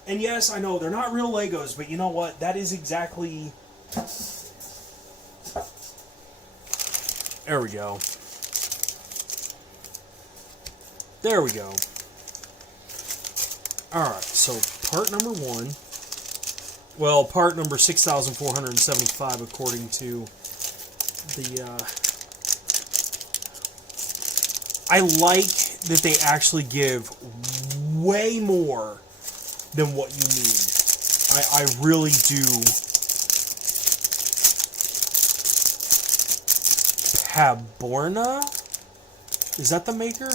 And yes, I know they're not real Legos, but you know what? That is exactly. There we go. There we go. Alright, so part number 1. Well, part number 6,475 according to the... I like that they actually give way more than what you need. I really do. Paborna? Is that the maker?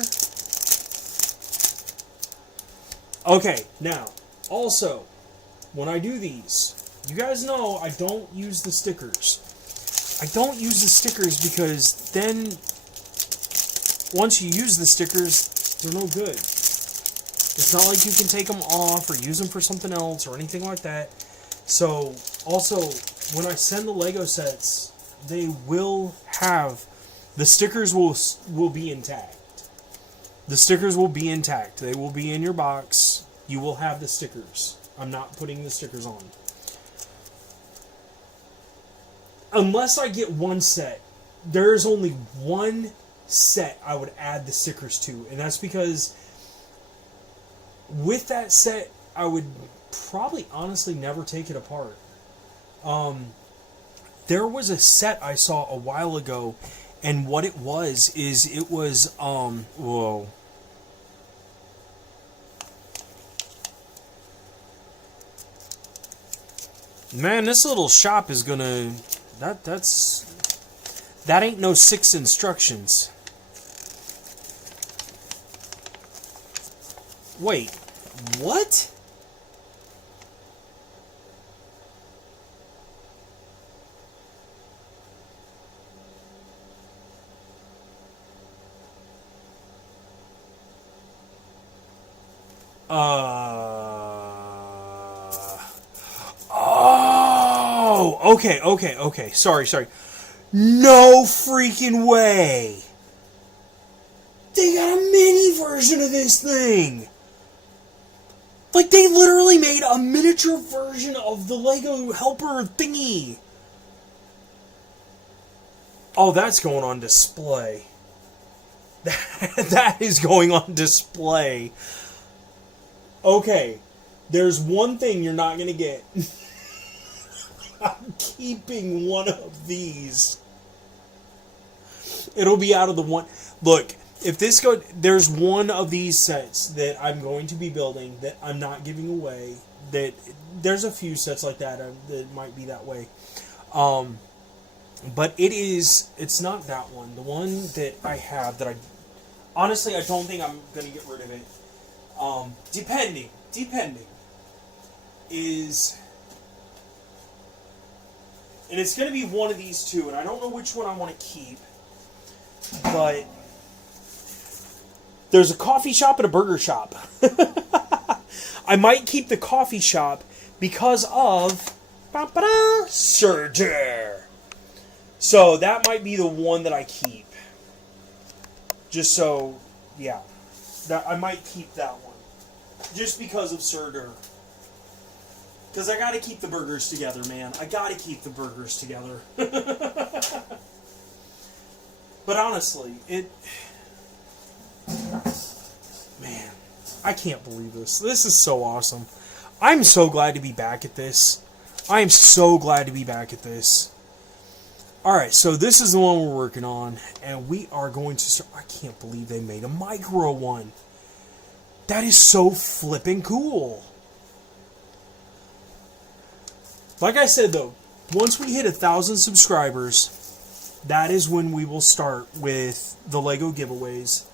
Okay, now, also, when I do these, you guys know I don't use the stickers. I don't use the stickers because then, once you use the stickers, they're no good. It's not like you can take them off or use them for something else or anything like that. So, also, when I send the Lego sets, they will have, the stickers will be intact. The stickers will be intact. They will be in your box. You will have the stickers. I'm not putting the stickers on. unless I get one set, there is only one set I would add the stickers to, and that's because with that set, I would probably honestly never take it apart. There was a set I saw a while ago, and what it was is it was whoa. Man, this little shop is gonna that ain't no 6 instructions. Wait, what? Oh, okay. Sorry. No freaking way. They got a mini version of this thing. Like, they literally made a miniature version of the Lego helper thingy. Oh, that's going on display. That is going on display. Okay, there's one thing you're not going to get. I'm keeping one of these. It'll be out of the one. Look, if this goes, there's one of these sets that I'm going to be building that I'm not giving away. That there's a few sets like that that might be that way. But it's not that one. The one that I have that honestly, I don't think I'm going to get rid of it. Depending is, and it's going to be one of these two, and I don't know which one I want to keep, but there's a coffee shop and a burger shop. I might keep the coffee shop because of Surtur. So that might be the one that I keep. Just so, yeah. I might keep that one. Just because of Surtur. Because I gotta keep the burgers together, man. I gotta keep the burgers together. But honestly, man, I can't believe this. This is so awesome. I'm so glad to be back at this. I am so glad to be back at this. Alright, so this is the one we're working on. And we are going to start. I can't believe they made a micro one. That is so flippin' cool. Like I said, though, once we hit 1,000 subscribers, that is when we will start with the Lego giveaways.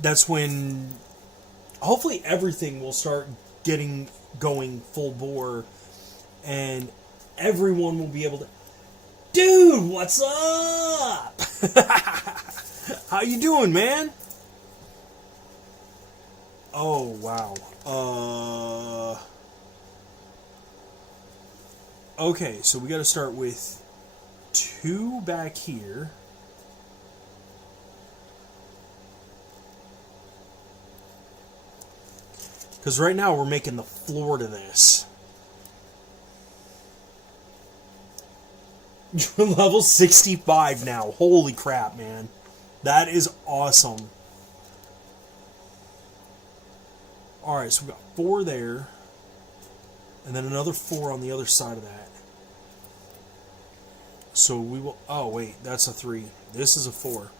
That's when hopefully everything will start going full bore, and everyone will be able to. Dude, what's up? How you doing, man? Oh, wow. Okay, so we got to start with 2 back here. Because right now we're making the floor to this. You're level 65 now. Holy crap, man. That is awesome. Alright, so we got 4 there. And then another 4 on the other side of that. So we will... Oh, wait. That's a 3. This is a 4.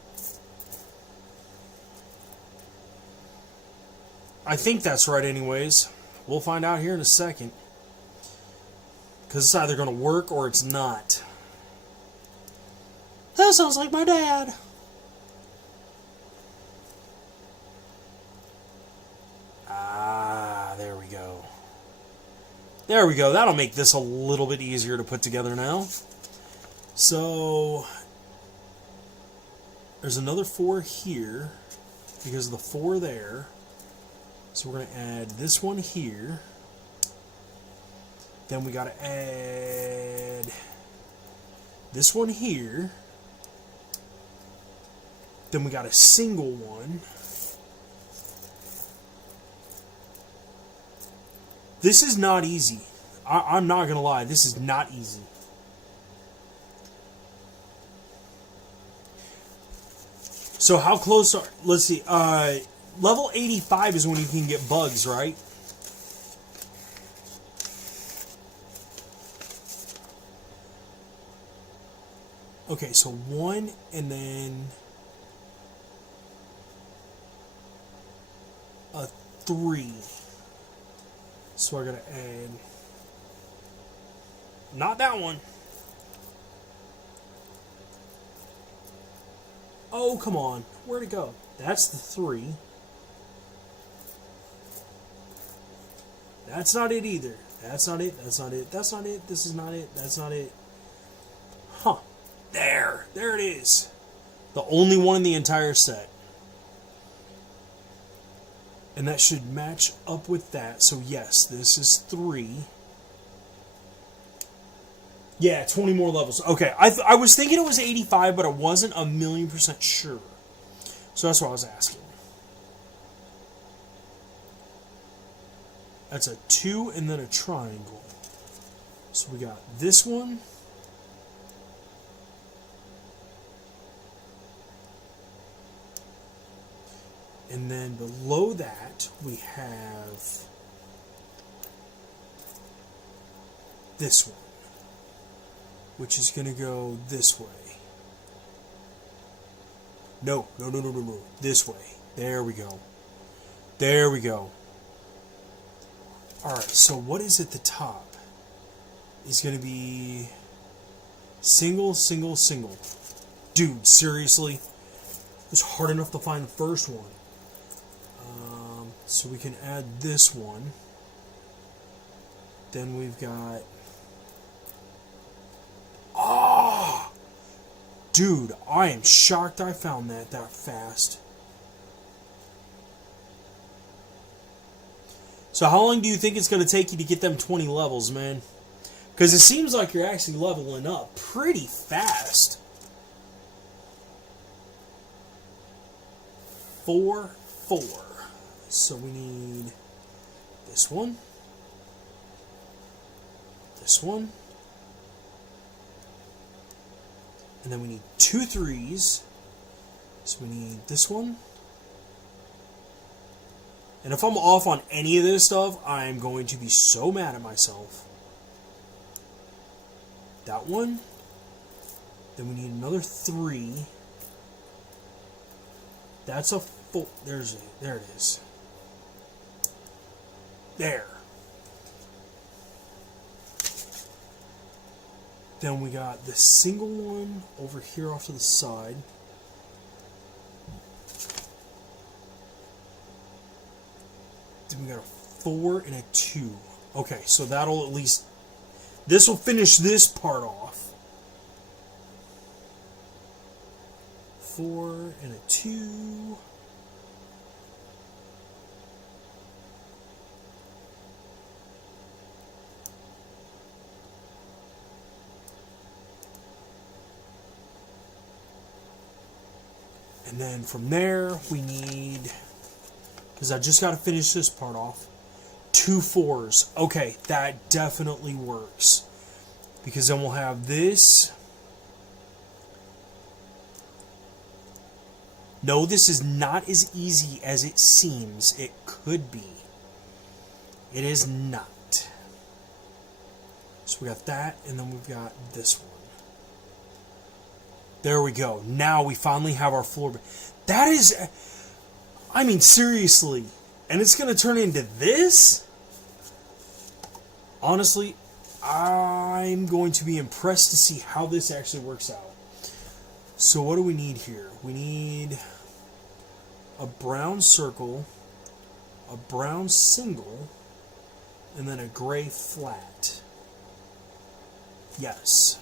I think that's right anyways. We'll find out here in a second. Because it's either going to work or it's not. That sounds like my dad. Ah, there we go. There we go. That'll make this a little bit easier to put together now. So, there's another 4 here because of the 4 there. So we're going to add this one here. Then we got to add this one here. Then we got a single one. This is not easy. I'm not going to lie. This is not easy. So how close are... Let's see. Level 85 is when you can get bugs, right? Okay, so 1 and then a 3. So I gotta add... Not that one. Oh, come on. Where'd it go? That's the 3. That's not it either. That's not it. That's not it. That's not it. This is not it. That's not it. Huh. There. There it is. The only one in the entire set. And that should match up with that. So yes, this is 3. Yeah, 20 more levels. Okay, I was thinking it was 85, but I wasn't 1,000,000% sure. So that's what I was asking. That's a 2 and then a triangle. So we got this one. And then below that, we have this one, which is going to go this way. No. This way. There we go. There we go. Alright, so what is at the top? It's going to be single, single, single. Dude, seriously? It was hard enough to find the first one. So we can add this one. Then we've got... Ah! Dude, I am shocked I found that fast. So how long do you think it's going to take you to get them 20 levels, man? Because it seems like you're actually leveling up pretty fast. 4, 4. So we need this one, this one, and then we need 2 3s. So we need this one. And if I'm off on any of this stuff, I'm going to be so mad at myself. That one. Then we need another 3. That's a 4. There it is. There. Then we got the single one over here off to the side. Then we got a 4 and a 2. Okay, so that'll at least... This will finish this part off. 4 and a 2... And then from there, we need, because I just got to finish this part off, 2 4s. Okay, that definitely works. Because then we'll have this. No, this is not as easy as it seems. It could be. It is not. So we got that, and then we've got this one. There we go. Now we finally have our floor. That is... I mean, seriously. And it's going to turn into this? Honestly, I'm going to be impressed to see how this actually works out. So what do we need here? We need a brown circle, a brown single, and then a gray flat. Yes.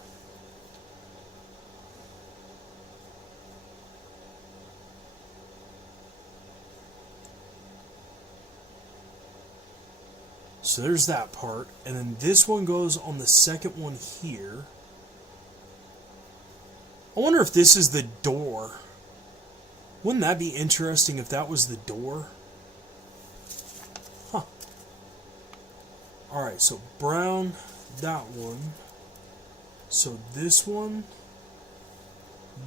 So there's that part, and then this one goes on the second one here. I wonder if this is the door. Wouldn't that be interesting if that was the door? Huh. Alright, so brown, that one. So this one,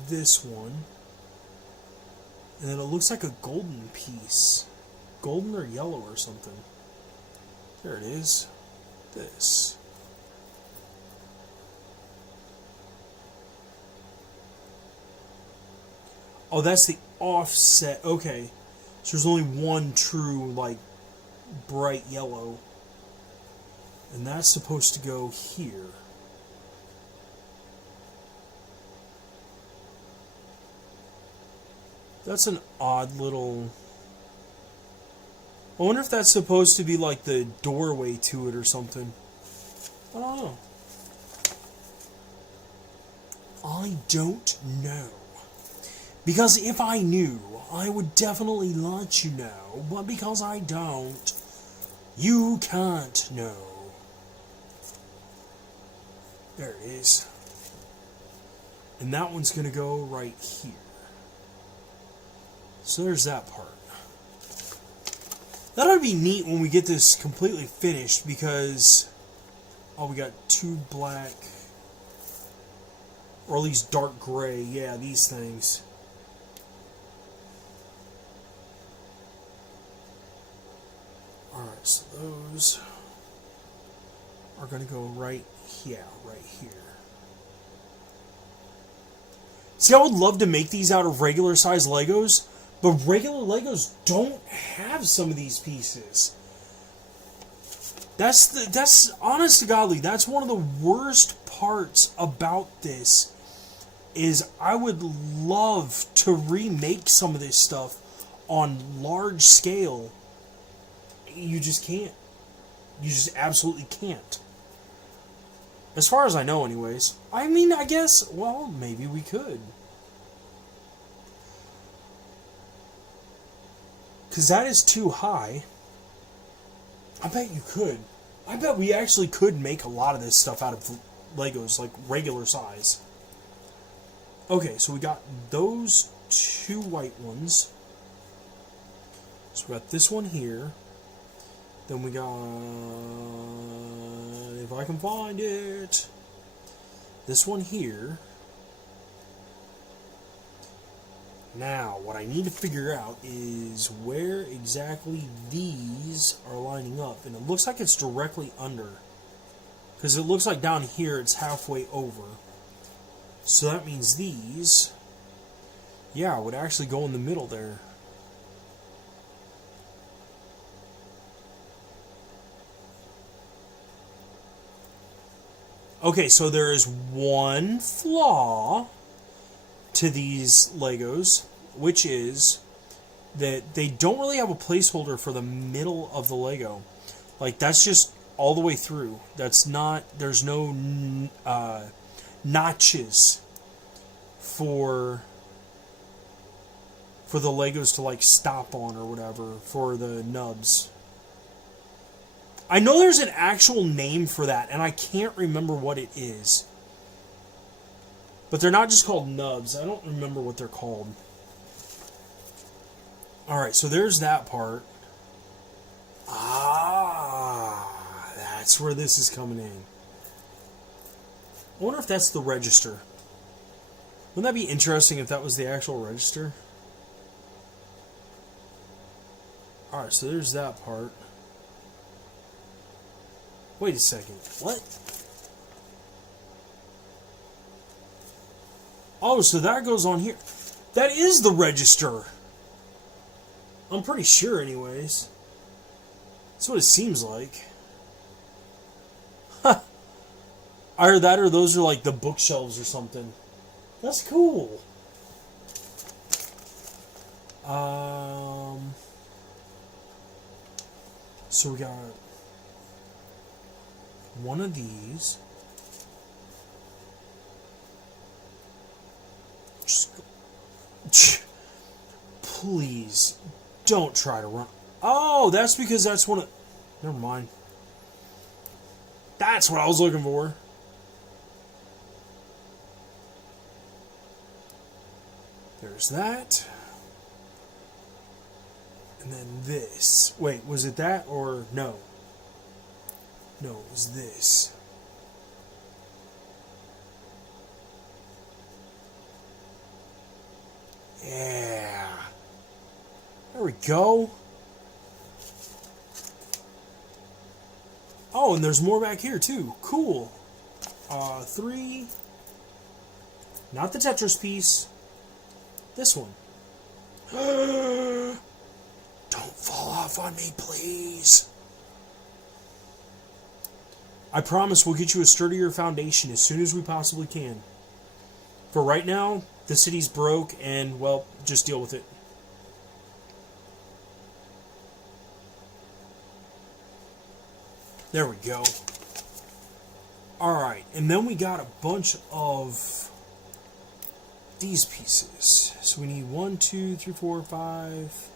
this one. And then it looks like a golden piece. Golden or yellow or something. There it is. This. Oh, that's the offset. Okay. So there's only one true, like, bright yellow. And that's supposed to go here. That's an odd little... I wonder if that's supposed to be like the doorway to it or something. I don't know. I don't know. Because if I knew, I would definitely let you know. But because I don't, you can't know. There it is. And that one's going to go right here. So there's that part. That ought to be neat when we get this completely finished because... Oh, we got two black... Or at least dark gray. Yeah, these things. Alright, so those are going to go right here. Right here. See, I would love to make these out of regular size Legos. But regular Legos don't have some of these pieces. That's honest to godly, that's one of the worst parts about this. Is I would love to remake some of this stuff on large scale. You just can't. You just absolutely can't. As far as I know, anyways. I mean, I guess, well, maybe we could. Because that is too high. I bet you could. I bet we actually could make a lot of this stuff out of Legos, like regular size. Okay, so we got those two white ones. So we got this one here. Then we got, if I can find it, this one here. Now, what I need to figure out is where exactly these are lining up. And it looks like it's directly under. Because it looks like down here it's halfway over. So that means these, yeah, would actually go in the middle there. Okay, so there is one flaw to these Legos, which is that they don't really have a placeholder for the middle of the Lego. Like, that's just all the way through. That's not, there's no notches for the Legos to, like, stop on or whatever, for the nubs. I know there's an actual name for that, and I can't remember what it is. But they're not just called nubs. I don't remember what they're called. Alright, so there's that part. Ah, that's where this is coming in. I wonder if that's the register. Wouldn't that be interesting if that was the actual register? Alright, so there's that part. Wait a second. What? Oh, so that goes on here. That is the register. I'm pretty sure, anyways. That's what it seems like. Huh. Either that or those are like the bookshelves or something. That's cool. So we got one of these. Just please don't try to run. Oh, that's because that's one of... Never mind. That's what I was looking for. There's that. And then this. Wait, was it that or no? No, it was this. Yeah. There we go. Oh, and there's more back here, too. Cool. 3. Not the Tetris piece. This one. Don't fall off on me, please. I promise we'll get you a sturdier foundation as soon as we possibly can. For right now, the city's broke and, well, just deal with it. There we go. Alright, and then we got a bunch of these pieces. So we need 1, 2, 3, 4, 5.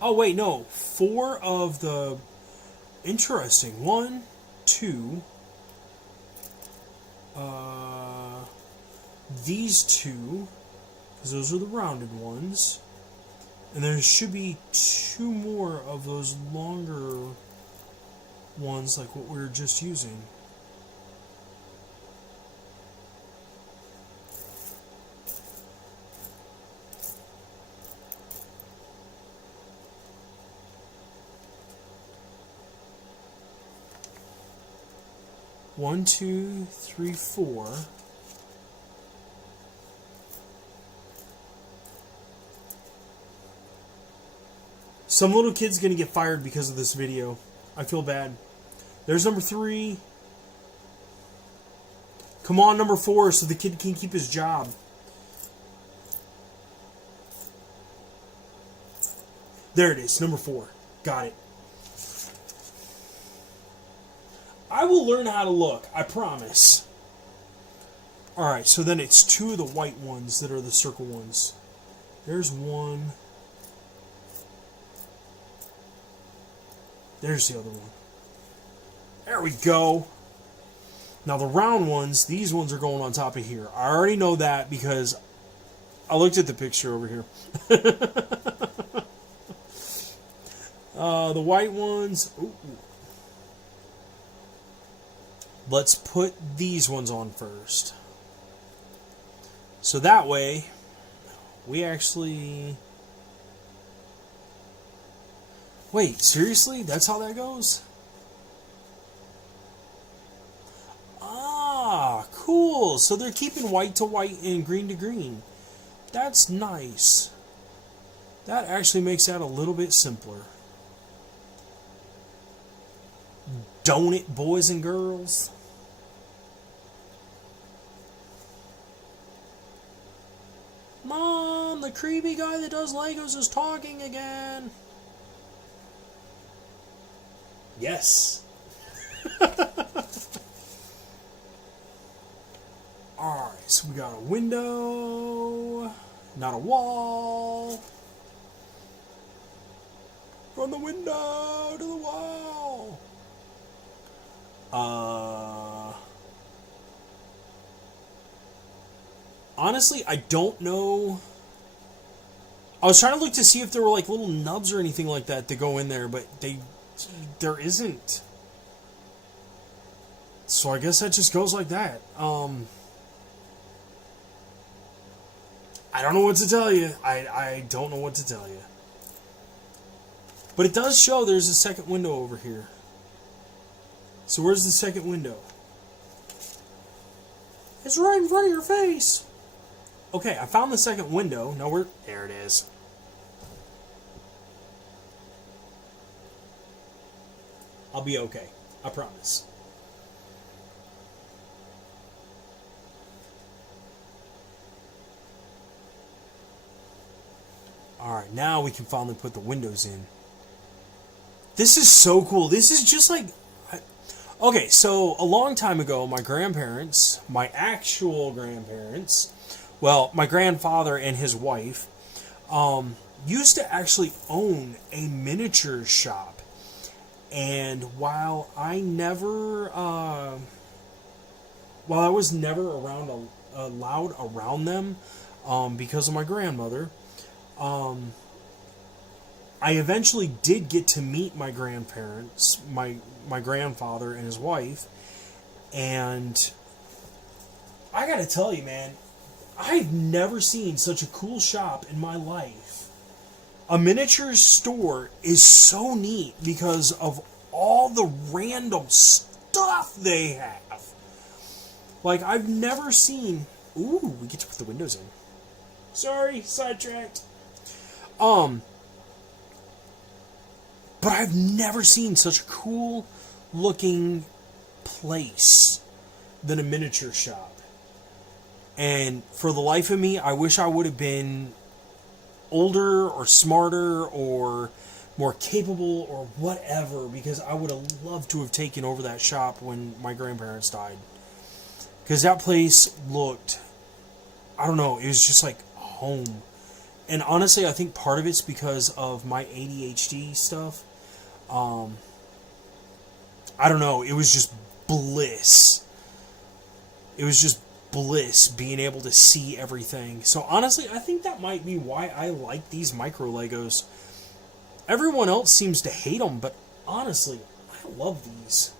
Oh, wait, no. 4 of the... Interesting. 1, 2. These 2. Because those are the rounded ones. And there should be 2 more of those longer ones like what we were just using. One, 2, 3, 4. Some little kid's gonna get fired because of this video. I feel bad. There's number 3. Come on, number 4, so the kid can keep his job. There it is, number 4. Got it. I will learn how to look, I promise. Alright, so then it's 2 of the white ones that are the circle ones. There's 1. There's the other one. There we go. Now the round ones, these ones are going on top of here. I already know that because I looked at the picture over here. The white ones. Ooh. Let's put these ones on first. So that way, we actually... Wait, seriously? That's how that goes? Ah, cool. So they're keeping white to white and green to green. That's nice. That actually makes that a little bit simpler. Don't it, boys and girls? Mom, the creepy guy that does Legos is talking again. Yes. Alright, so we got a window, not a wall. From the window to the wall. Honestly, I don't know. I was trying to look to see if there were like little nubs or anything like that to go in there, but there isn't. So I guess that just goes like that. I don't know what to tell you. I don't know what to tell you. But it does show there's a second window over here. So where's the second window? It's right in front of your face. Okay, I found the second window. Now there it is. I'll be okay. I promise. Alright, now we can finally put the windows in. This is so cool. This is just like... Okay, so a long time ago, my grandparents, my actual grandparents, well, my grandfather and his wife, used to actually own a miniature shop. And while I was never allowed around them, because of my grandmother, I eventually did get to meet my grandparents, my grandfather and his wife, and I gotta tell you, man, I've never seen such a cool shop in my life. A miniature store is so neat because of all the random stuff they have. Like, I've never seen... Ooh, we get to put the windows in. Sorry, sidetracked. But I've never seen such a cool looking place than a miniature shop. And for the life of me, I wish I would have been older or smarter or more capable or whatever, because I would have loved to have taken over that shop when my grandparents died. Because that place looked, I don't know, it was just like home. And honestly, I think part of it's because of my ADHD stuff. I don't know, it was just bliss. It was just bliss being able to see everything. So honestly, I think that might be why I like these micro Legos. Everyone else seems to hate them, but honestly, I love these.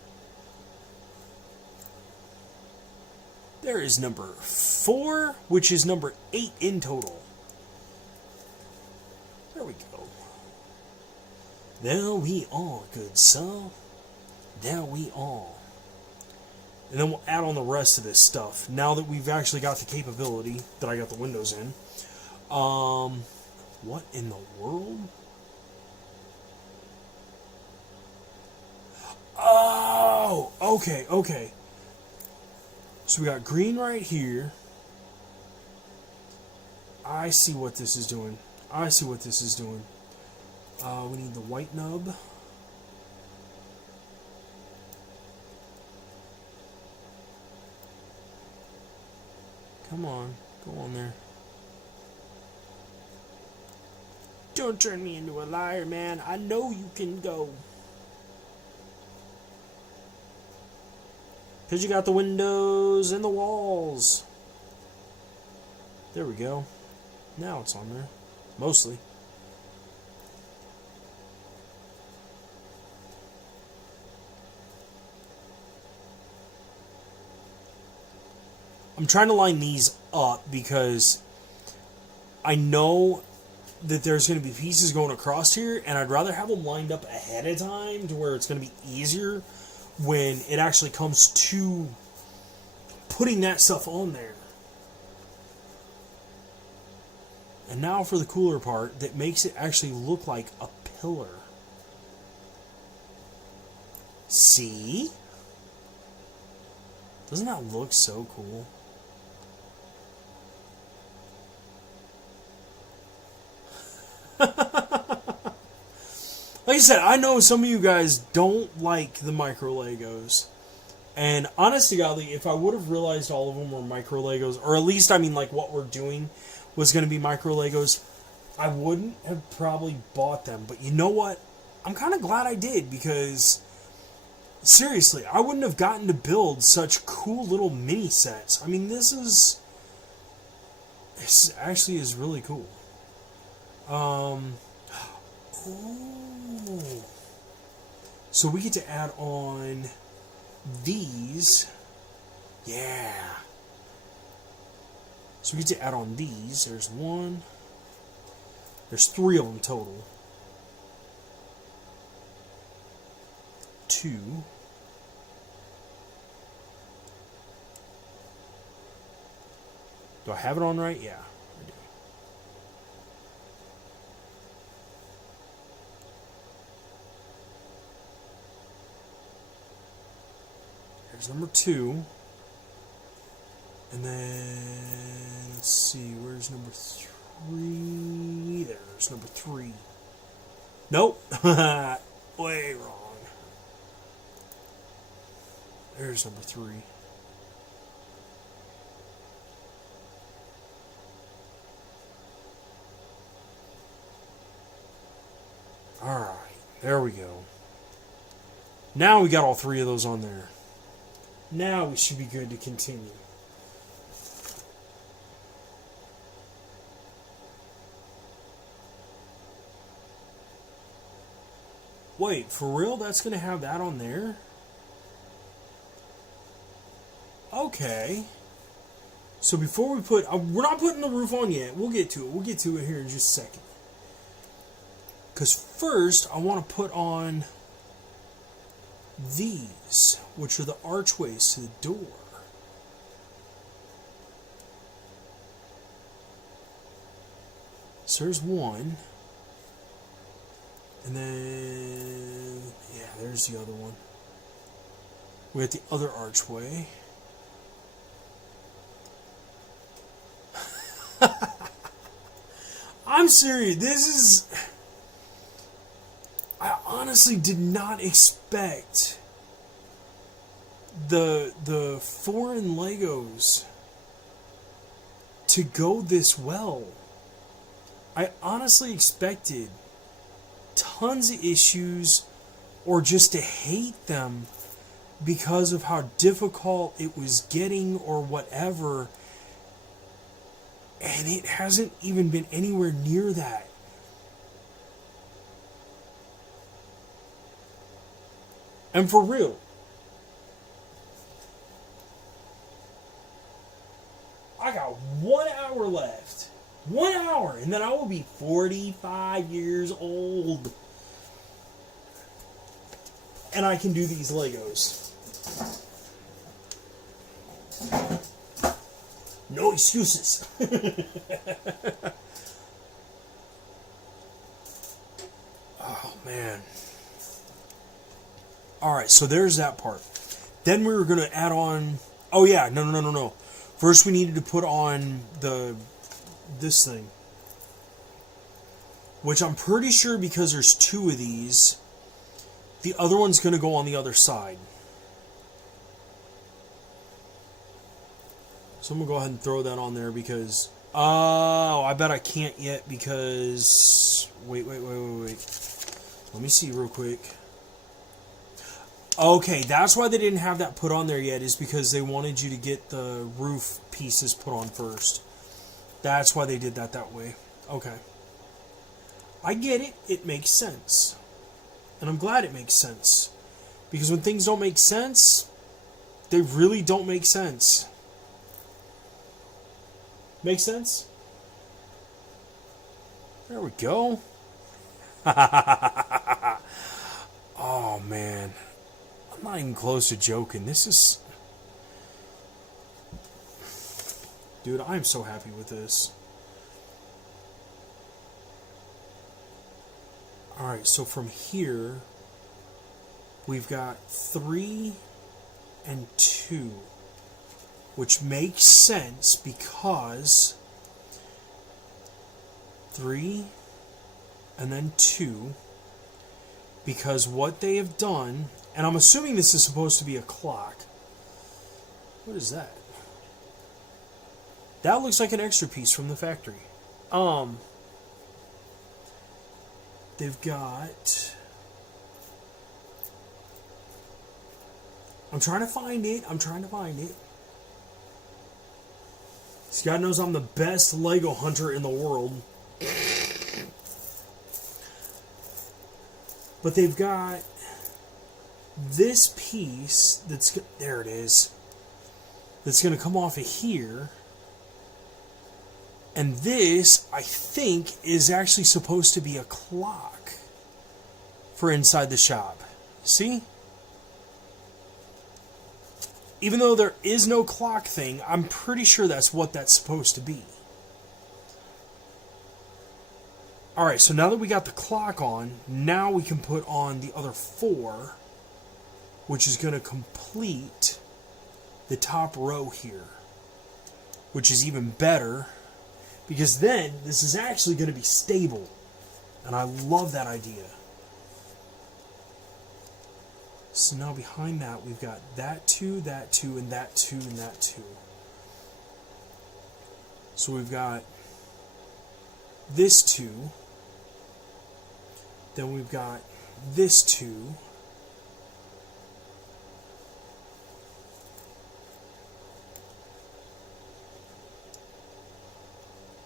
There is number 4, which is number 8 in total. There we go. There we are, good sir. There we are. And then we'll add on the rest of this stuff. Now that we've actually got the capability, that I got the windows in. What in the world? Oh, okay. So we got green right here. I see what this is doing. We need the white nub. Come on, go on there. Don't turn me into a liar, man. I know you can go. Because you got the windows and the walls. There we go. Now it's on there. Mostly. I'm trying to line these up because I know that there's going to be pieces going across here, and I'd rather have them lined up ahead of time to where it's going to be easier when it actually comes to putting that stuff on there. And now for the cooler part that makes it actually look like a pillar. See? Doesn't that look so cool? Like I said, I know some of you guys don't like the micro Legos. And honest to God, if I would have realized all of them were micro Legos, or at least, I mean, like what we're doing was going to be micro Legos, I wouldn't have probably bought them. But you know what? I'm kind of glad I did, because seriously, I wouldn't have gotten to build such cool little mini sets. I mean, this actually is really cool. So we get to add on these. Yeah. So we get to add on these. There's one. There's 3 of them total. 2. Do I have it on right? Yeah. There's number 2. And then, let's see, where's number 3? There's number 3. Nope. Way wrong. There's number 3. Alright, there we go. Now we got all 3 of those on there. Now we should be good to continue. Wait, for real? That's going to have that on there? Okay. So before we put... we're not putting the roof on yet. We'll get to it. We'll get to it here in just a second. Because first, I want to put on these, which are the archways to the door. So there's one. And then... yeah, there's the other one. We got the other archway. I'm serious. This is... I honestly did not expect the foreign Legos to go this well. I honestly expected tons of issues or just to hate them because of how difficult it was getting or whatever. And it hasn't even been anywhere near that. And for real, I got 1 hour left. 1 hour, and then I will be 45 years old. And I can do these Legos. No excuses. Oh, man. Alright, so there's that part. Then we were going to add on... oh, yeah, no. First we needed to put on this thing. Which I'm pretty sure, because there's two of these, the other one's going to go on the other side. So I'm going to go ahead and throw that on there because... oh, I bet I can't yet because... Wait. Let me see real quick. Okay, that's why they didn't have that put on there yet, is because they wanted you to get the roof pieces put on first. That's why they did that way. Okay. I get it. It makes sense. And I'm glad it makes sense. Because when things don't make sense, they really don't make sense. Make sense? There we go. Oh, man. I'm not even close to joking. This is... dude, I'm so happy with this. Alright, so from here, we've got 3 and 2. Which makes sense because 3 and then 2, because what they have done, and I'm assuming this is supposed to be a clock. What is that? That looks like an extra piece from the factory. They've got... I'm trying to find it. God knows I'm the best Lego hunter in the world. But they've got this piece that's... there it is. That's going to come off of here. And this, I think, is actually supposed to be a clock for inside the shop. See? Even though there is no clock thing, I'm pretty sure that's what that's supposed to be. Alright, so now that we got the clock on, now we can put on the other 4, which is going to complete the top row here. Which is even better, because then this is actually going to be stable. And I love that idea. So now behind that, we've got that 2, that 2, and that 2, and that 2. So we've got this 2. Then we've got this 2.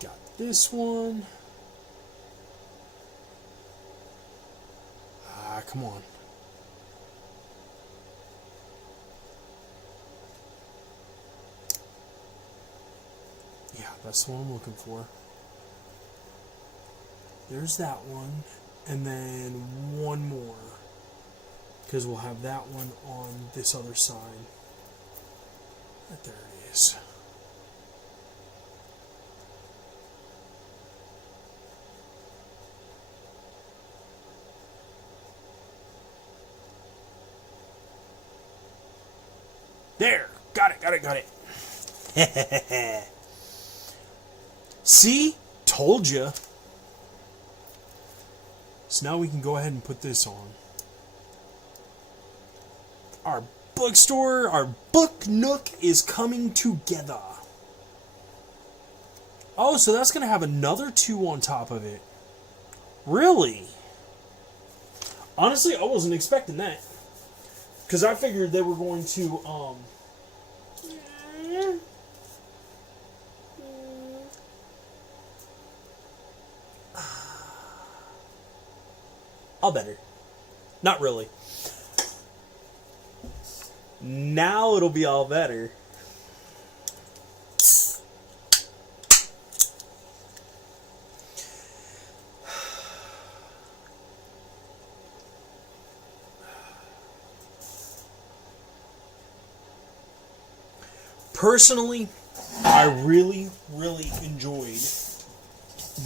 Got this one. come on. Yeah, that's the one I'm looking for. There's that one. And then one more. Because we'll have that one on this other side. Right there it is. There! Got it. See? Told you. So now we can go ahead and put this on. Our bookstore, our book nook is coming together. Oh, so that's going to have another 2 on top of it. Really? Honestly, I wasn't expecting that. Because I figured they were going to, I'll bet her. Not really. Now it'll be all better. Personally, I really enjoyed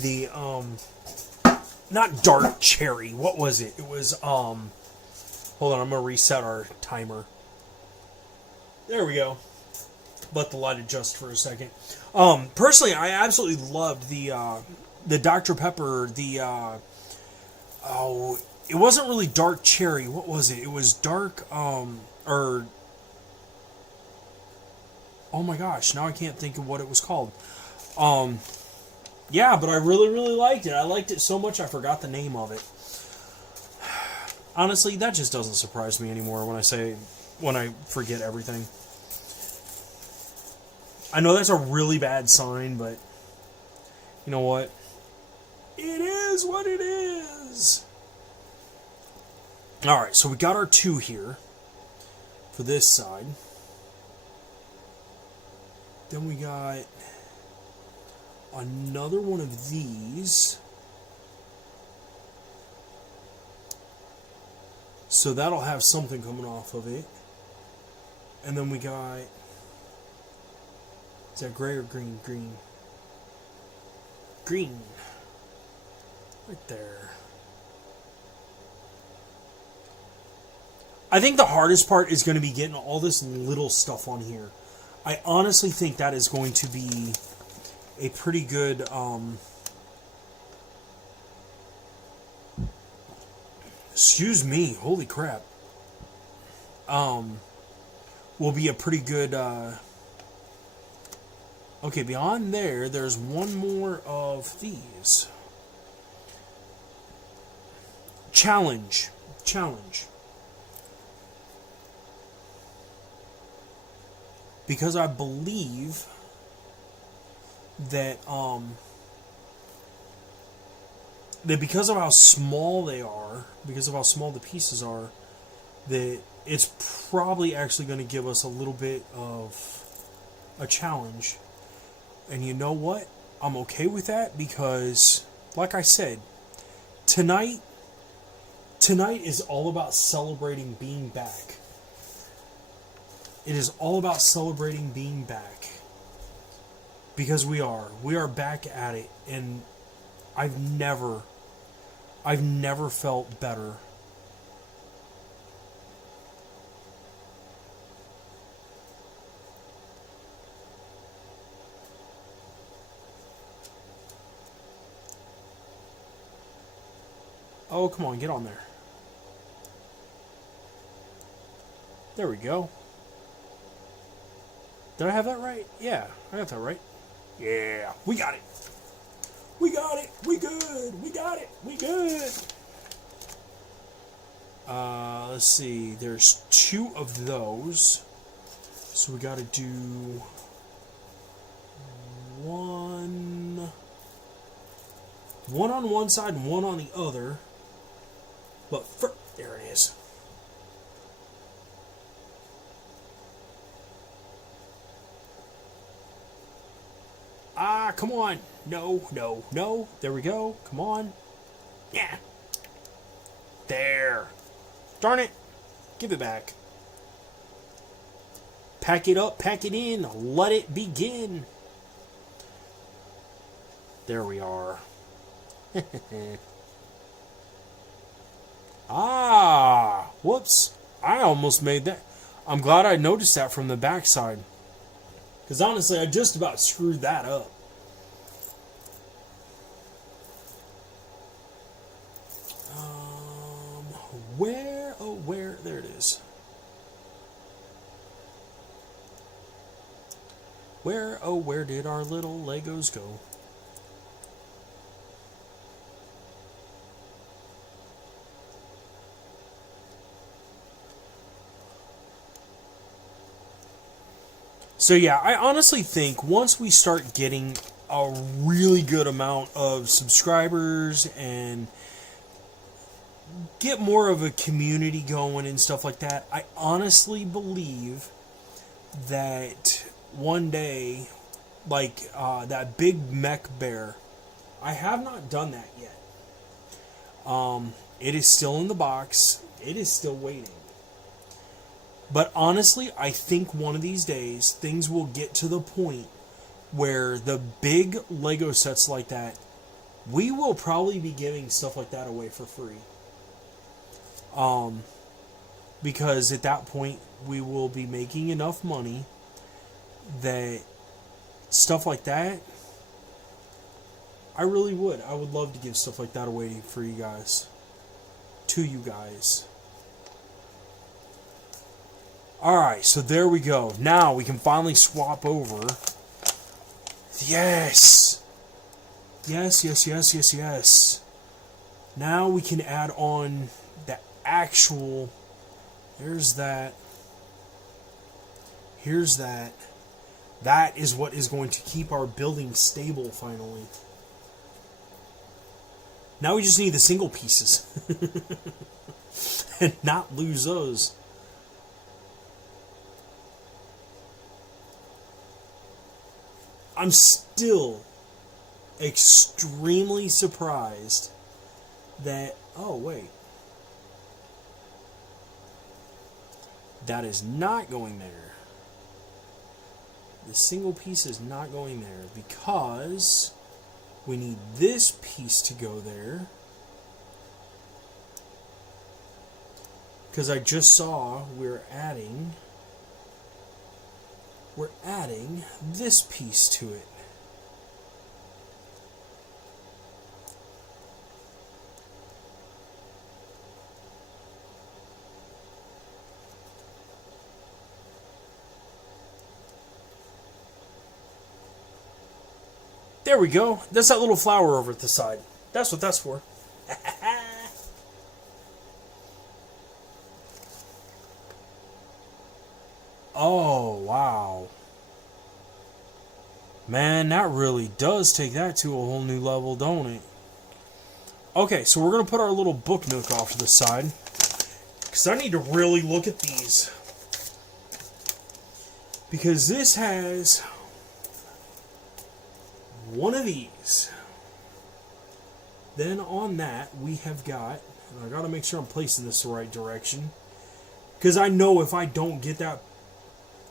the, not dark cherry. What was it? It was, hold on, I'm going to reset our timer. There we go. Let the light adjust for a second. Personally, I absolutely loved the Dr. Pepper, it wasn't really dark cherry. What was it? It was dark, oh my gosh, now I can't think of what it was called. Yeah, but I really liked it. I liked it so much I forgot the name of it. Honestly, that just doesn't surprise me anymore when I forget everything. I know that's a really bad sign, but you know what? It is what it is. Alright, so we got our 2 here for this side. Then we got another one of these. So that'll have something coming off of it. And then we got... Is that gray or green? Green. Green. Right there. I think the hardest part is going to be getting all this little stuff on here. I honestly think that is going to be a pretty good, excuse me, holy crap, will be a pretty good, okay, beyond there, there's one more of these. Challenge. Because I believe that that because of how small they are, because of how small the pieces are, that it's probably actually going to give us a little bit of a challenge. And you know what? I'm okay with that because, like I said, tonight is all about celebrating being back. It is all about celebrating being back. Because we are back at it, and I've never felt better. Oh, come on, get on there. There we go. Did I have that right? Yeah, I got that right. Yeah, we got it. We got it. We good. We got it. We good. Let's see. There's 2 of those. So we got to do one on one side and one on the other. But There it is. Ah, come on. No, no, no. There we go. Come on. Yeah. There. Darn it. Give it back. Pack it up, pack it in. Let it begin. There we are. Ah, whoops. I almost made that. I'm glad I noticed that from the backside. Because honestly, I just about screwed that up. Where? Oh, where? There it is. Where? Oh, where did our little Legos go? So yeah, I honestly think once we start getting a really good amount of subscribers and get more of a community going and stuff like that, I honestly believe that one day, like that big mech bear, I have not done that yet. It is still in the box. It is still waiting. But honestly, I think one of these days things will get to the point where the big Lego sets like that, we will probably be giving stuff like that away for free. Because at that point we will be making enough money that stuff like that, I really would. I would love to give stuff like that away for you guys. To you guys. Alright, so there we go. Now we can finally swap over. Yes! Yes, yes, yes, yes, yes. Now we can add on the actual... There's that. Here's that. That is what is going to keep our building stable, finally. Now we just need the single pieces. And not lose those. I'm still extremely surprised that... Oh, wait. That is not going there. The single piece is not going there because we need this piece to go there. Because I just saw we're adding this piece to it. There we go. That's that little flower over at the side. That's what that's for. Oh, wow. Man, that really does take that to a whole new level, don't it? Okay, so we're going to put our little book nook off to the side. Because I need to really look at these. Because this has one of these. Then on that, we have got... And I got to make sure I'm placing this the right direction. Because I know if I don't get that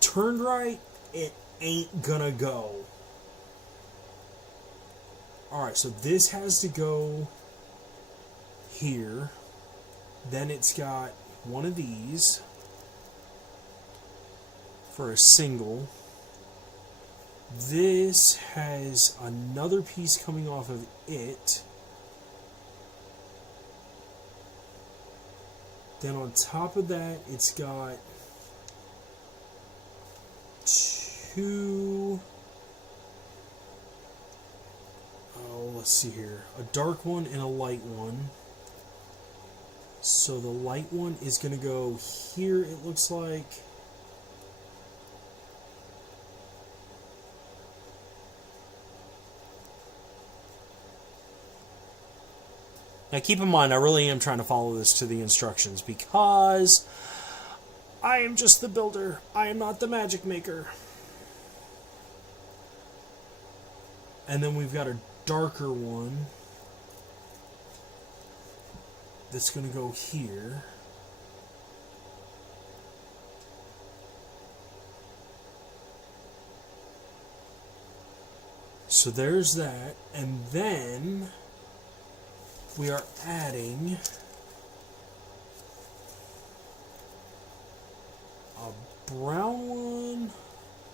turned right, it ain't gonna go. Alright, so this has to go here. Then it's got one of these for a single. This has another piece coming off of it. Then on top of that, it's got two... Oh, let's see here. A dark one and a light one. So the light one is going to go here, it looks like. Now keep in mind, I really am trying to follow this to the instructions because I am just the builder. I am not the magic maker. And then we've got a darker one that's going to go here. So there's that. And then we are adding a brown one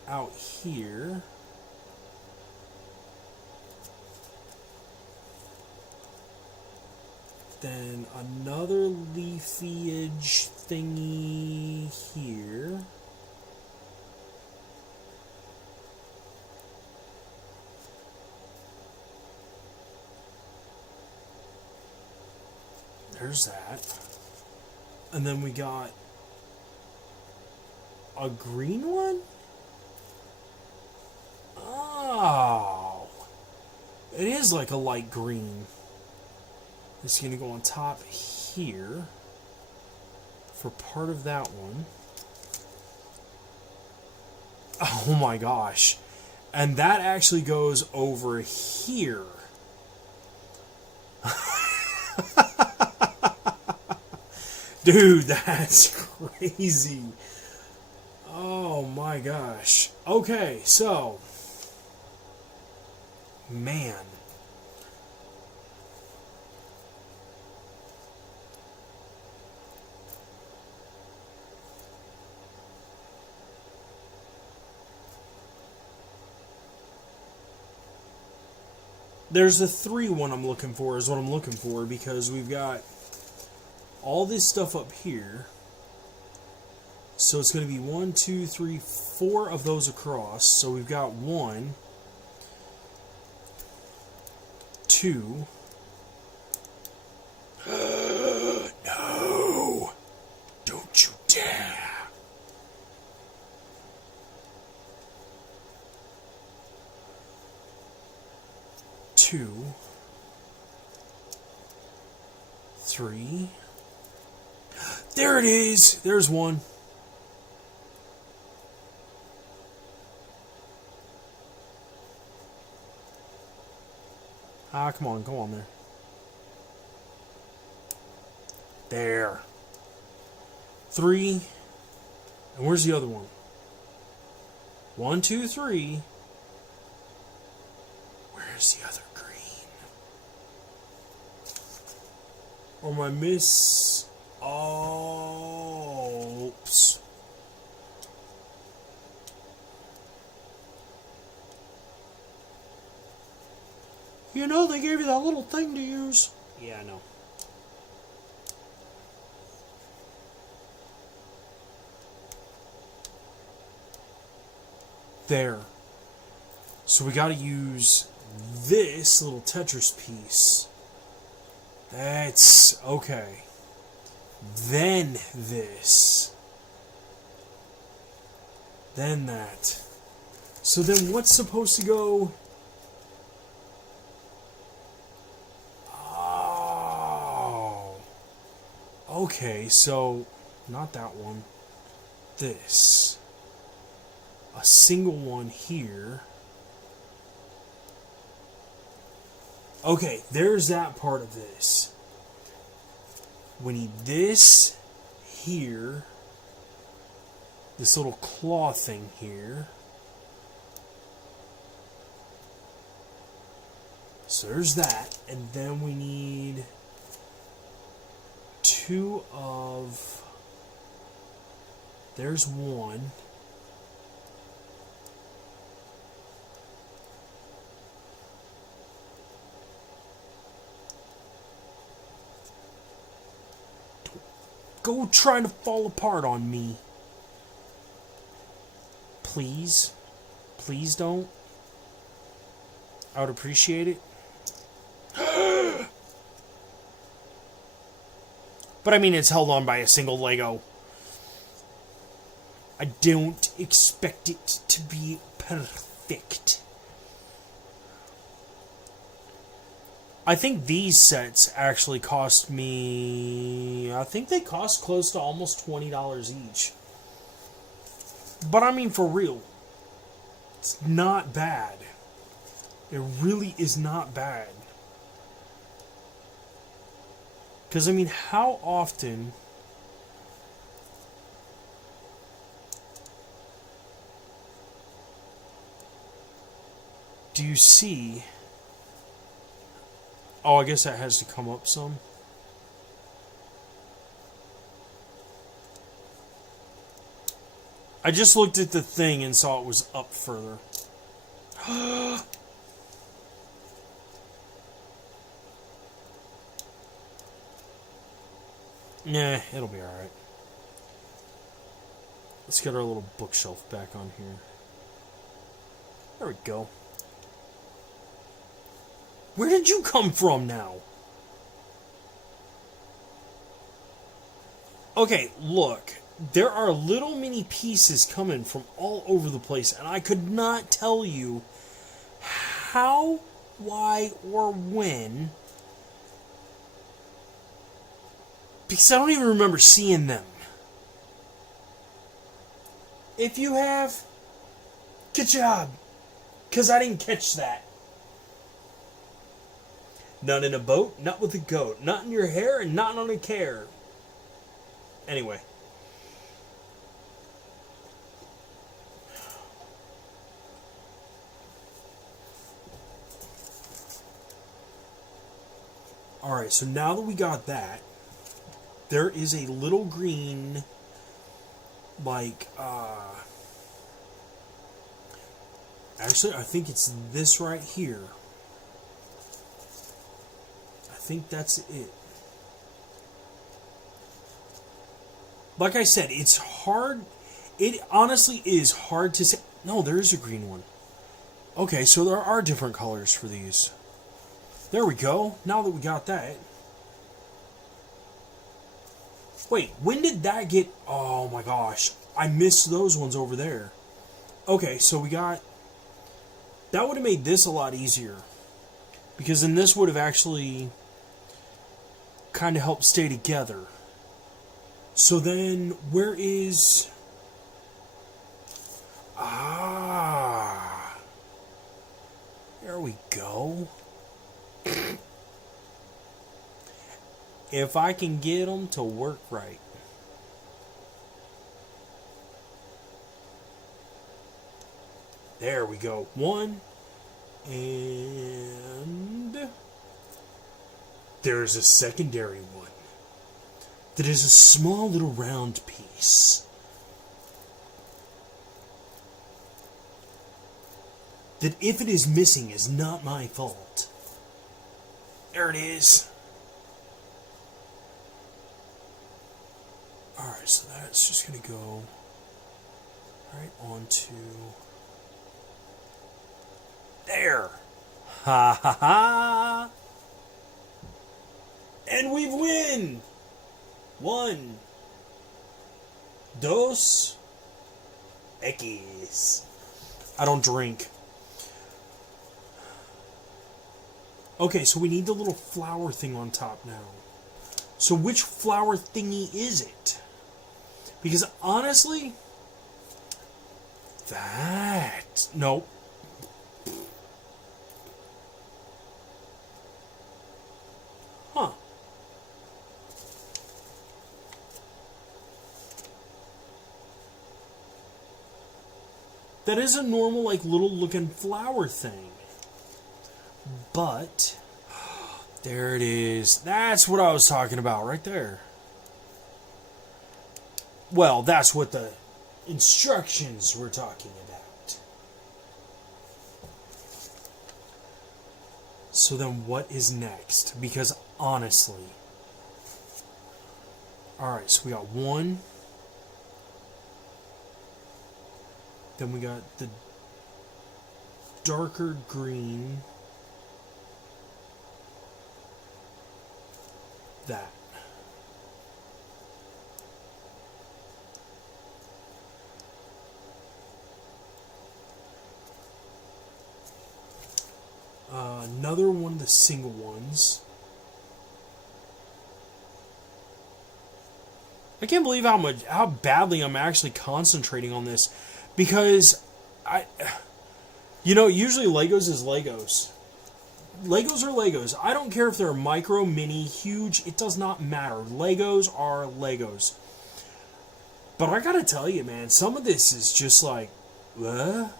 out here. Then another leafage thingy here. There's that. And then we got a green one? Oh. It is like a light green. It's going to go on top here for part of that one. Oh my gosh. And that actually goes over here. Dude, that's crazy. Oh my gosh. Okay, so. Man. There's the 3 one I'm looking for is what I'm looking for because we've got all this stuff up here. So it's going to be 1, 2, 3, 4 of those across. So we've got 1, 2. No! Don't you dare! Two, 3. There it is! There's 1. Ah, come on there. There. 3. And where's the other one? 1, 2, 3. Where's the other green? Or my miss... Oh, oops. You know they gave you that little thing to use. Yeah, I know. There. So we got to use this little Tetris piece. That's okay. Then this. Then that. So then what's supposed to go? Oh. Okay, so not that one. This. A single one here. Okay, there's that part of this. We need this here. This little claw thing here. So there's that. And then we need 2 of... There's 1. Go trying to fall apart on me. Please. Please don't. I would appreciate it. But I mean, it's held on by a single Lego. I don't expect it to be perfect. I think these sets actually cost me... I think they cost close to almost $20 each. But I mean, for real, it's not bad. It really is not bad. Because, I mean, how often... do you see... Oh, I guess that has to come up some. I just looked at the thing and saw it was up further. Nah, it'll be alright. Let's get our little bookshelf back on here. There we go. Where did you come from now? Okay, look. There are little mini pieces coming from all over the place, and I could not tell you how, why, or when, because I don't even remember seeing them. If you have, good job, because I didn't catch that. Not in a boat, not with a goat, not in your hair, and not on a care. Anyway. Alright, so now that we got that, there is a little green, like, actually, I think it's this right here. I think that's it. Like I said, it's hard. It honestly is hard to say. No, there is a green one. Okay, so there are different colors for these. There we go. Now that we got that. Wait, when did that get... Oh my gosh. I missed those ones over there. Okay, so we got... That would have made this a lot easier. Because then this would have actually kind of helped stay together. So then, where is... Ah. There we go. If I can get them to work right. There we go. One. And there's a secondary one. That is a small little round piece. That if it is missing is not my fault. There it is. Alright, so that's just going to go right onto... There! Ha ha ha! And we win! 1, 2, X. I don't drink. Okay, so we need the little flower thing on top now. So which flower thingy is it? Because honestly, that... Nope. Huh. That is a normal, like, little looking flower thing. But... There it is. That's what I was talking about right there. Well, that's what the instructions were talking about. So then what is next? Because honestly... Alright, so we got one. Then we got the darker green. That. another one of the single ones. I can't believe how badly I'm actually concentrating on this, because usually Legos is Legos. Legos are Legos. I don't care if they're micro, mini, huge. It does not matter. Legos are Legos. But I gotta tell you, man, some of this is just like, what?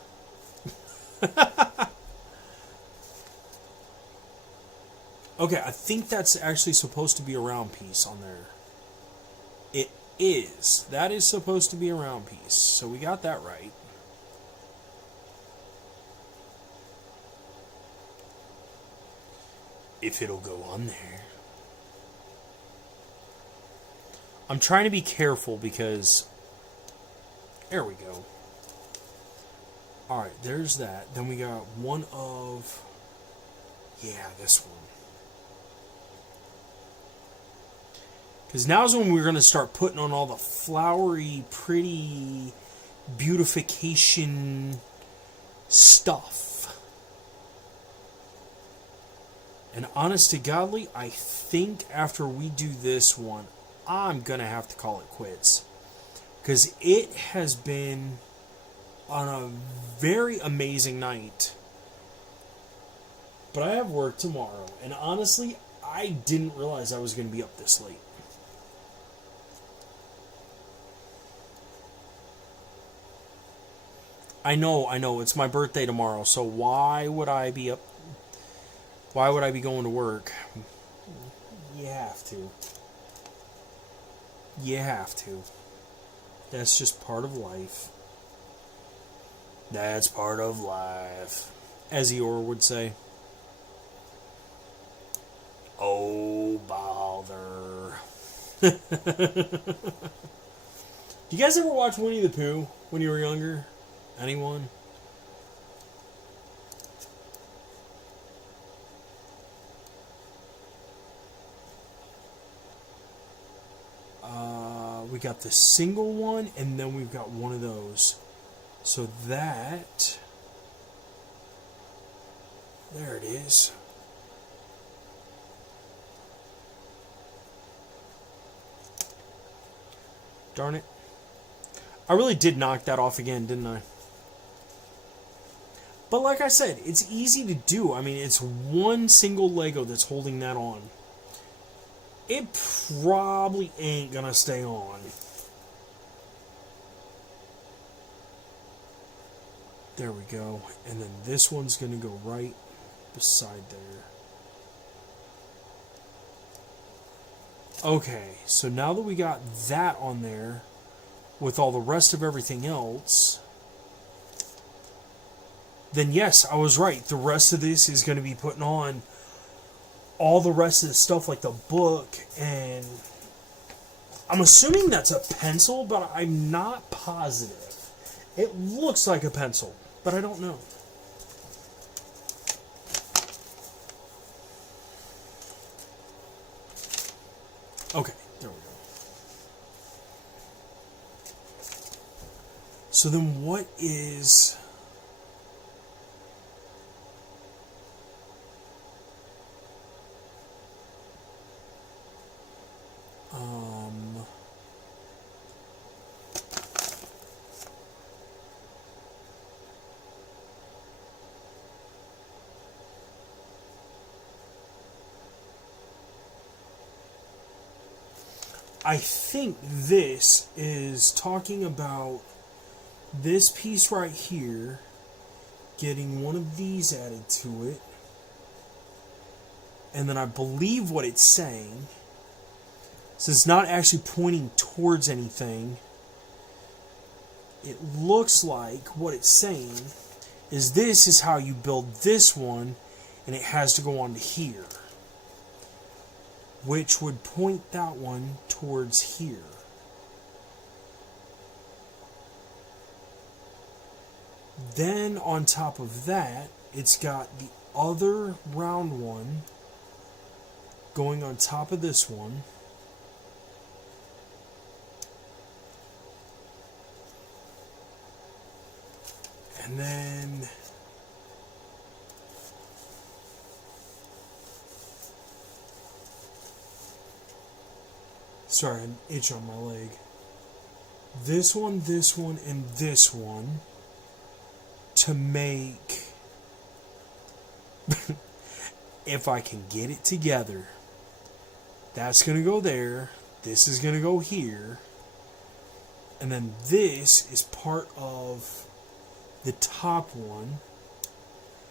Okay, I think that's actually supposed to be a round piece on there. It is. That is supposed to be a round piece. So we got that right. If it'll go on there. I'm trying to be careful because... There we go. Alright, there's that. Then we got one of... Yeah, this one. Because now's when we're going to start putting on all the flowery, pretty beautification stuff. And honest to godly, I think after we do this one, I'm going to have to call it quits. Because it has been on a very amazing night. But I have work tomorrow. And honestly, I didn't realize I was going to be up this late. I know, it's my birthday tomorrow, so why would I be up? Why would I be going to work? You have to. You have to. That's just part of life. That's part of life, as Eeyore would say. Oh, bother. You guys ever watch Winnie the Pooh when you were younger? Anyone? We got the single one, and then we've got one of those. So that... There it is. Darn it. I really did knock that off again, didn't I? But like I said, it's easy to do. I mean, it's one single Lego that's holding that on. It probably ain't gonna stay on. There we go. And then this one's gonna go right beside there. Okay, so now that we got that on there, with all the rest of everything else... Then yes, I was right. The rest of this is going to be putting on all the rest of the stuff like the book, and I'm assuming that's a pencil, but I'm not positive. It looks like a pencil, but I don't know. Okay, there we go. So then what is... I think this is talking about this piece right here, getting one of these added to it, and then I believe what it's saying, so it's not actually pointing towards anything. It looks like what it's saying is this is how you build this one, and it has to go on to here, which would point that one towards here. Then on top of that, it's got the other round one going on top of this one. And then Sorry, an itch on my leg. This one, and this one to make, if I can get it together, that's going to go there, this is going to go here, and then this is part of the top one,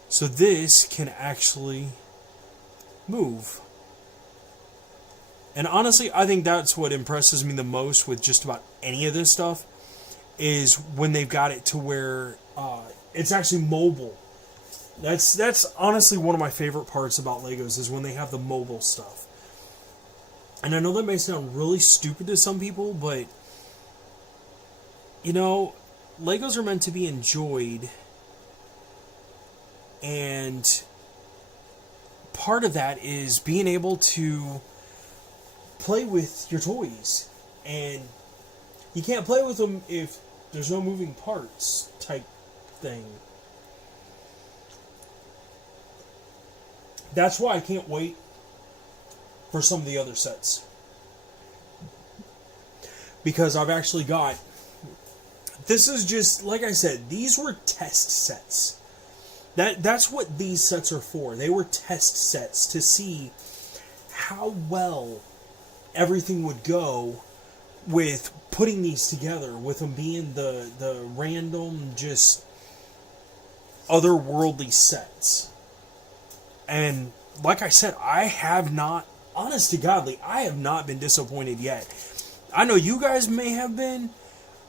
so this can actually move. And honestly, I think that's what impresses me the most with just about any of this stuff, is when they've got it to where it's actually mobile. That's honestly one of my favorite parts about Legos, is when they have the mobile stuff. And I know that may sound really stupid to some people, but you know, Legos are meant to be enjoyed, and part of that is being able to play with your toys, and you can't play with them if there's no moving parts type thing. That's why I can't wait for some of the other sets, because I've actually got, this is just, like I said, these were test sets. That's what these sets are for. They were test sets to see how well everything would go with putting these together, with them being the random, just otherworldly sets. And like I said, I have not, honest to godly, I have not been disappointed yet. I know you guys may have been,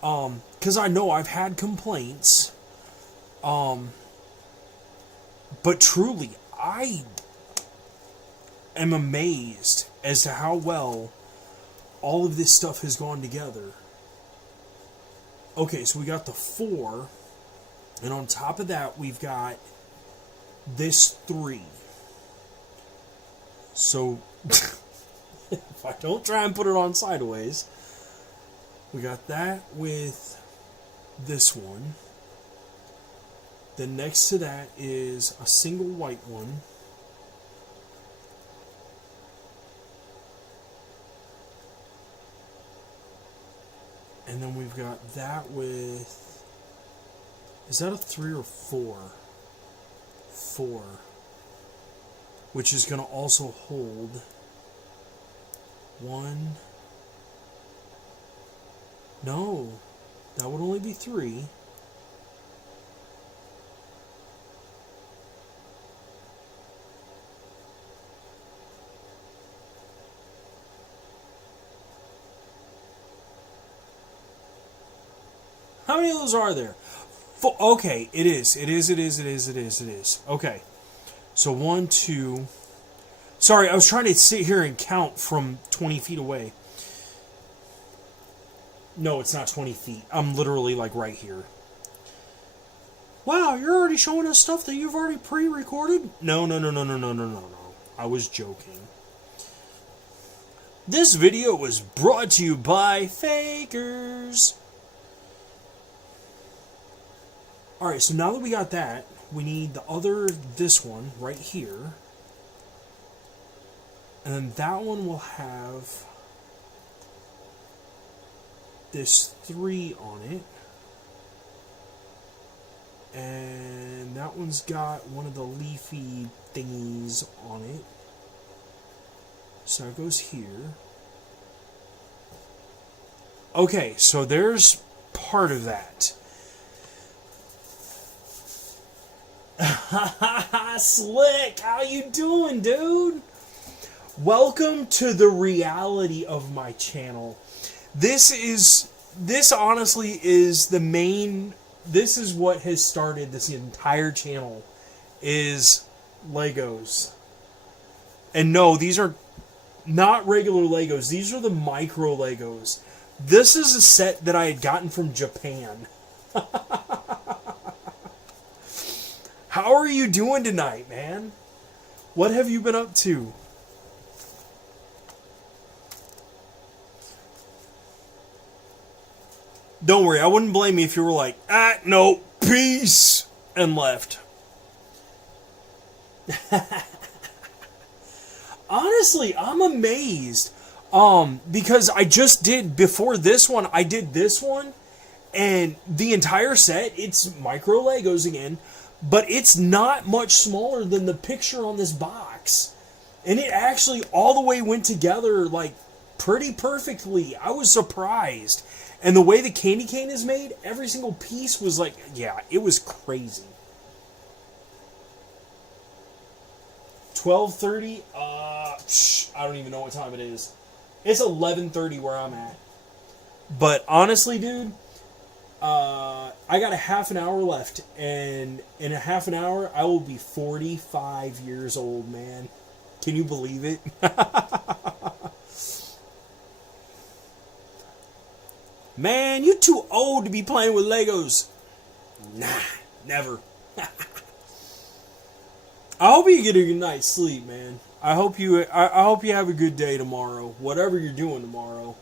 because I know I've had complaints, but truly, I am amazed as to how well all of this stuff has gone together. Okay, so we got the 4, and on top of that, we've got this 3. So, if I don't try and put it on sideways, we got that with this one. Then next to that is a single white one. And then we've got that with, is that a 3 or 4? 4. Which is going to also hold 1. No, that would only be 3. How many of those are there? 4. Okay, it is. Okay. So 1, 2. Sorry, I was trying to sit here and count from 20 feet away. No, it's not 20 feet. I'm literally like right here. Wow, you're already showing us stuff that you've already pre-recorded? No. I was joking. This video was brought to you by Fakers. Alright, so now that we got that, we need the other, this one, right here. And then that one will have this 3 on it. And that one's got one of the leafy thingies on it. So it goes here. Okay, so there's part of that. Slick, how you doing, dude? Welcome to the reality of my channel. This honestly is the main, this is what has started this entire channel, is Legos. And no, these are not regular Legos. These are the micro Legos. This is a set that I had gotten from Japan. How are you doing tonight, man? What have you been up to? Don't worry, I wouldn't blame you if you were like, no, peace, and left. Honestly, I'm amazed. Because I just did, before this one, I did this one, and the entire set, it's micro Legos again, but it's not much smaller than the picture on this box. And it actually all the way went together, like, pretty perfectly. I was surprised. And the way the candy cane is made, every single piece was like, yeah, it was crazy. 12:30, I don't even know what time it is. It's 11:30 where I'm at. But honestly, dude, I got a half an hour left, and in a half an hour, I will be 45 years old, man. Can you believe it? Man, you're too old to be playing with Legos. Nah, never. I hope you get a good night's sleep, man. I hope you have a good day tomorrow, whatever you're doing tomorrow.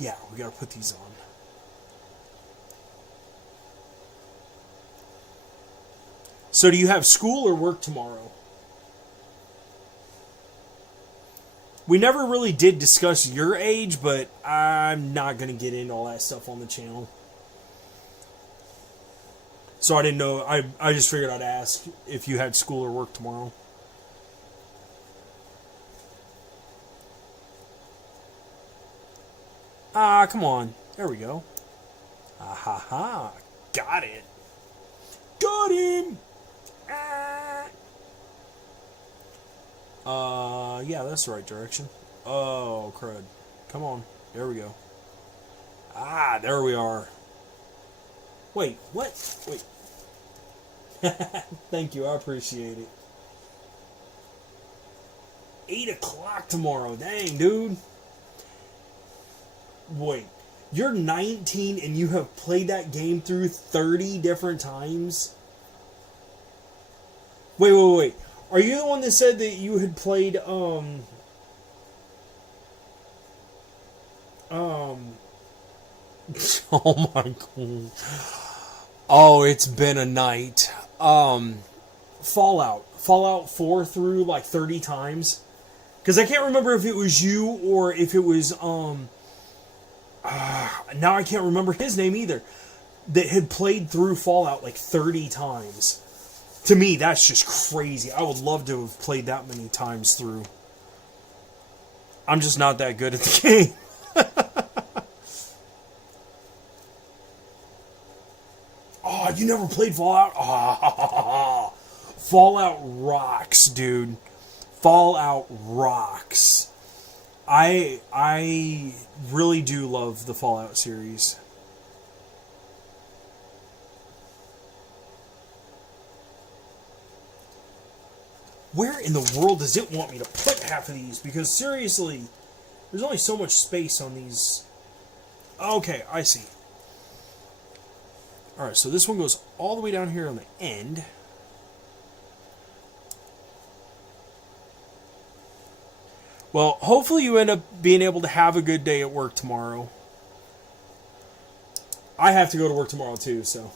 Yeah, we gotta put these on. So do you have school or work tomorrow? We never really did discuss your age, but I'm not gonna get into all that stuff on the channel. So I didn't know, I just figured I'd ask if you had school or work tomorrow. Ah, come on. There we go. Ah ha ha. Got it. Got him! Yeah, that's the right direction. Oh, crud. Come on. There we go. Ah, there we are. Wait, what? Wait. Thank you, I appreciate it. 8 o'clock tomorrow. Dang, dude. Wait, you're 19 and you have played that game through 30 different times? Wait. Are you the one that said that you had played, oh my god. Oh, it's been a night. Fallout 4 through like 30 times. Because I can't remember if it was you or if it was, now I can't remember his name either, that had played through Fallout like 30 times. To me, that's just crazy. I would love to have played that many times through. I'm just not that good at the game. Oh, you never played Fallout? Oh, Fallout rocks, dude. Fallout rocks. I really do love the Fallout series. Where in the world does it want me to put half of these? Because seriously, there's only so much space on these. Okay, I see. Alright, so this one goes all the way down here on the end. Well, hopefully you end up being able to have a good day at work tomorrow. I have to go to work tomorrow too, so.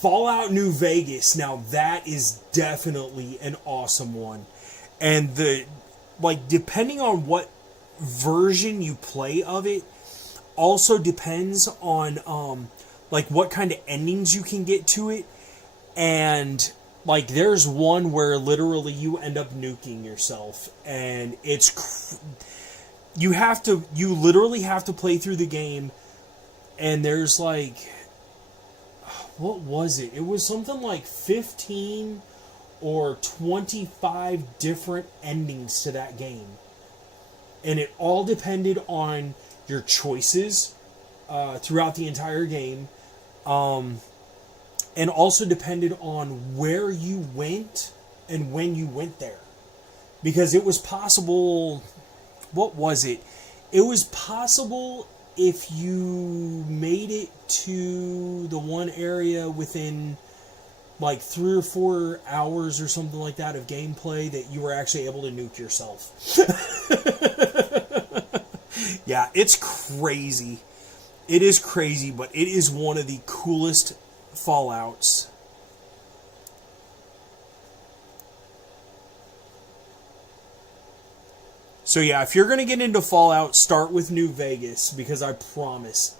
Fallout New Vegas, now that is definitely an awesome one. And depending on what version you play of it, also depends on, what kind of endings you can get to it. And, there's one where literally you end up nuking yourself. And it's... You literally have to play through the game, and there's, what was it? It was something like 15 or 25 different endings to that game. And it all depended on your choices throughout the entire game. And also depended on where you went and when you went there. Because it was possible... What was it? It was possible if you made it to the one area within 3 or 4 hours or something like that of gameplay that you were actually able to nuke yourself. Yeah, it's crazy. It is crazy, but it is one of the coolest Fallouts. So yeah, if you're going to get into Fallout, start with New Vegas, because I promise,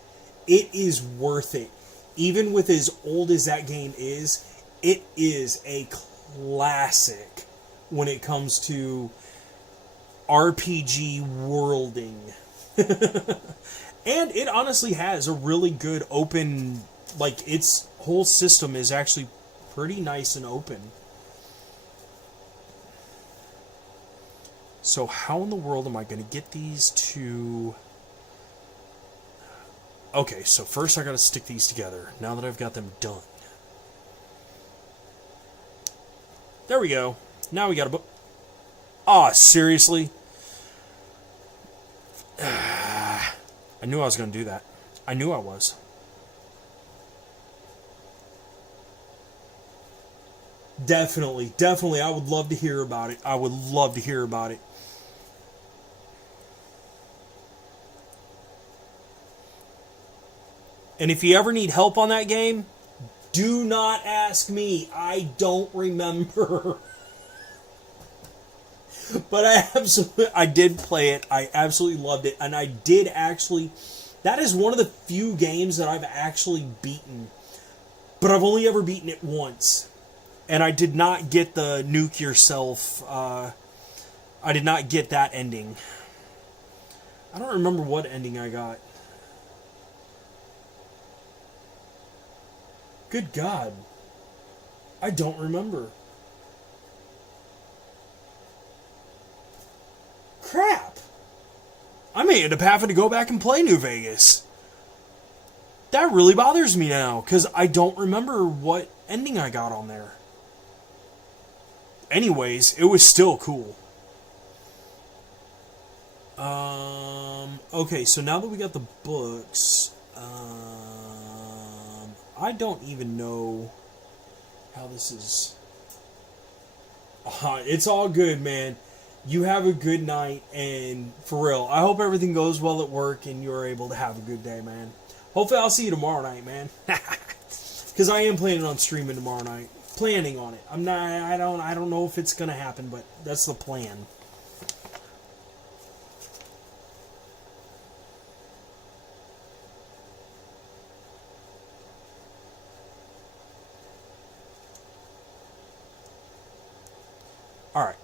it is worth it. Even with as old as that game is, it is a classic when it comes to RPG worlding. And it honestly has a really good open, like, its whole system is actually pretty nice and open. So how in the world am I going to get these to... Okay, so first I got to stick these together, now that I've got them done. There we go. Now we got a book. Ah, seriously? I knew I was going to do that. I knew I was. Definitely, definitely. I would love to hear about it. I would love to hear about it. And if you ever need help on that game, do not ask me. I don't remember. But I did play it. I absolutely loved it. And I did actually... That is one of the few games that I've actually beaten. But I've only ever beaten it once. And I did not get the nuke yourself. I did not get that ending. I don't remember what ending I got. Good God. I don't remember. Crap. I may end up having to go back and play New Vegas. That really bothers me now, because I don't remember what ending I got on there. Anyways, it was still cool. Okay, so now that we got the books, I don't even know how this is... It's all good, man. You have a good night, and for real, I hope everything goes well at work and you're able to have a good day, man. Hopefully I'll see you tomorrow night, man. Because I am planning on streaming tomorrow night. Planning on it. I don't know if it's going to happen, but that's the plan. Alright,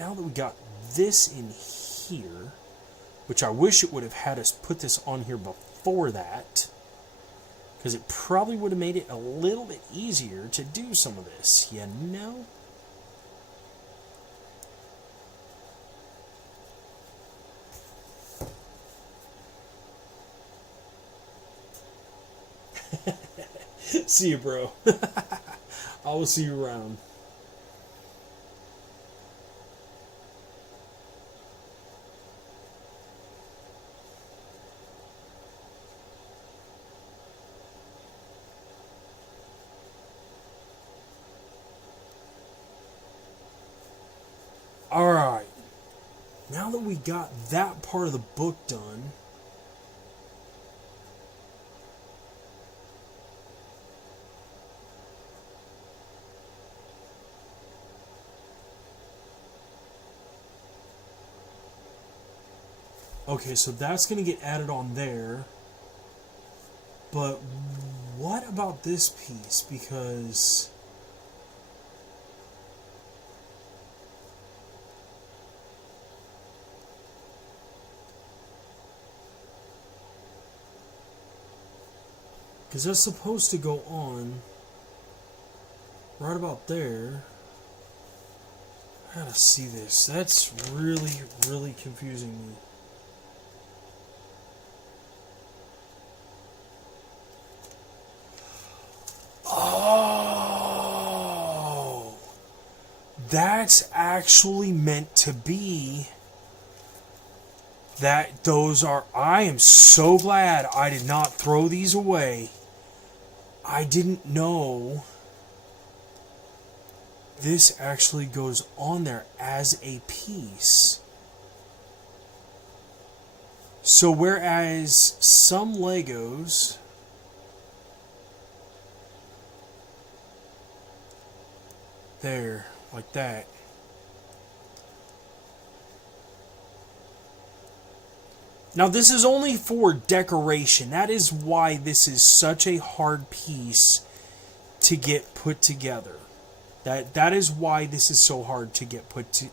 now that we got this in here, which I wish it would have had us put this on here before that, because it probably would have made it a little bit easier to do some of this, you know? See you, bro. I will see you around. Alright, now that we got that part of the book done, okay, so that's going to get added on there, but what about this piece? Because... Because that's supposed to go on right about there. I gotta see this. That's really, really confusing me. Oh! That's actually meant to be... That those are... I am so glad I did not throw these away. I didn't know this actually goes on there as a piece. So whereas some Legos there, like that, now this is only for decoration. That is why this is such a hard piece to get put together. That is why this is so hard to get put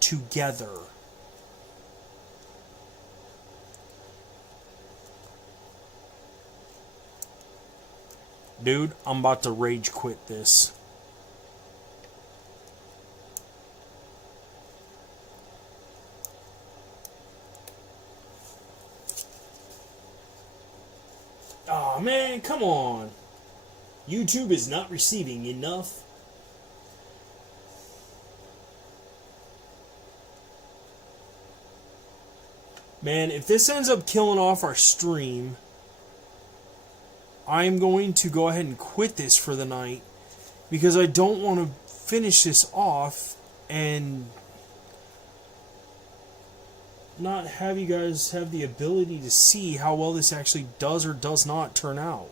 together. Dude, I'm about to rage quit this. Aw, man, come on. YouTube is not receiving enough. Man, if this ends up killing off our stream, I'm going to go ahead and quit this for the night, because I don't want to finish this off and not have you guys have the ability to see how well this actually does or does not turn out.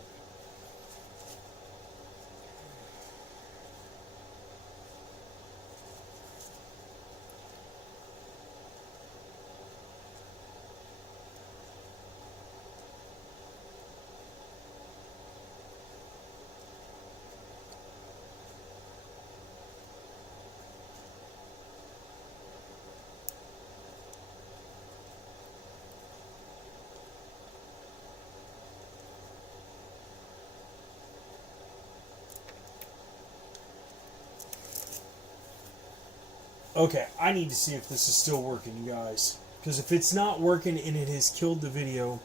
Okay, I need to see if this is still working, you guys. Because if it's not working and it has killed the video,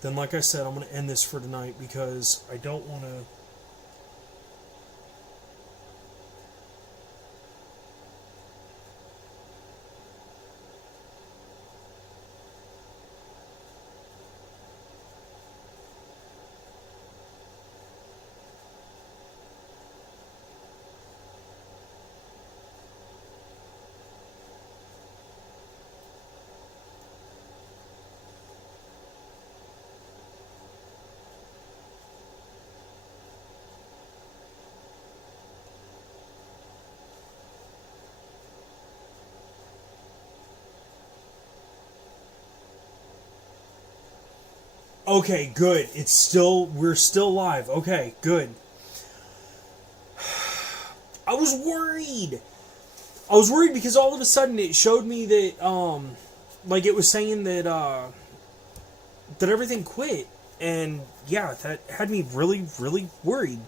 then like I said, I'm going to end this for tonight, because I don't want to... Okay, good. We're still live. Okay, good. I was worried. I was worried because all of a sudden it showed me that, like it was saying that, that everything quit. And yeah, that had me really, really worried.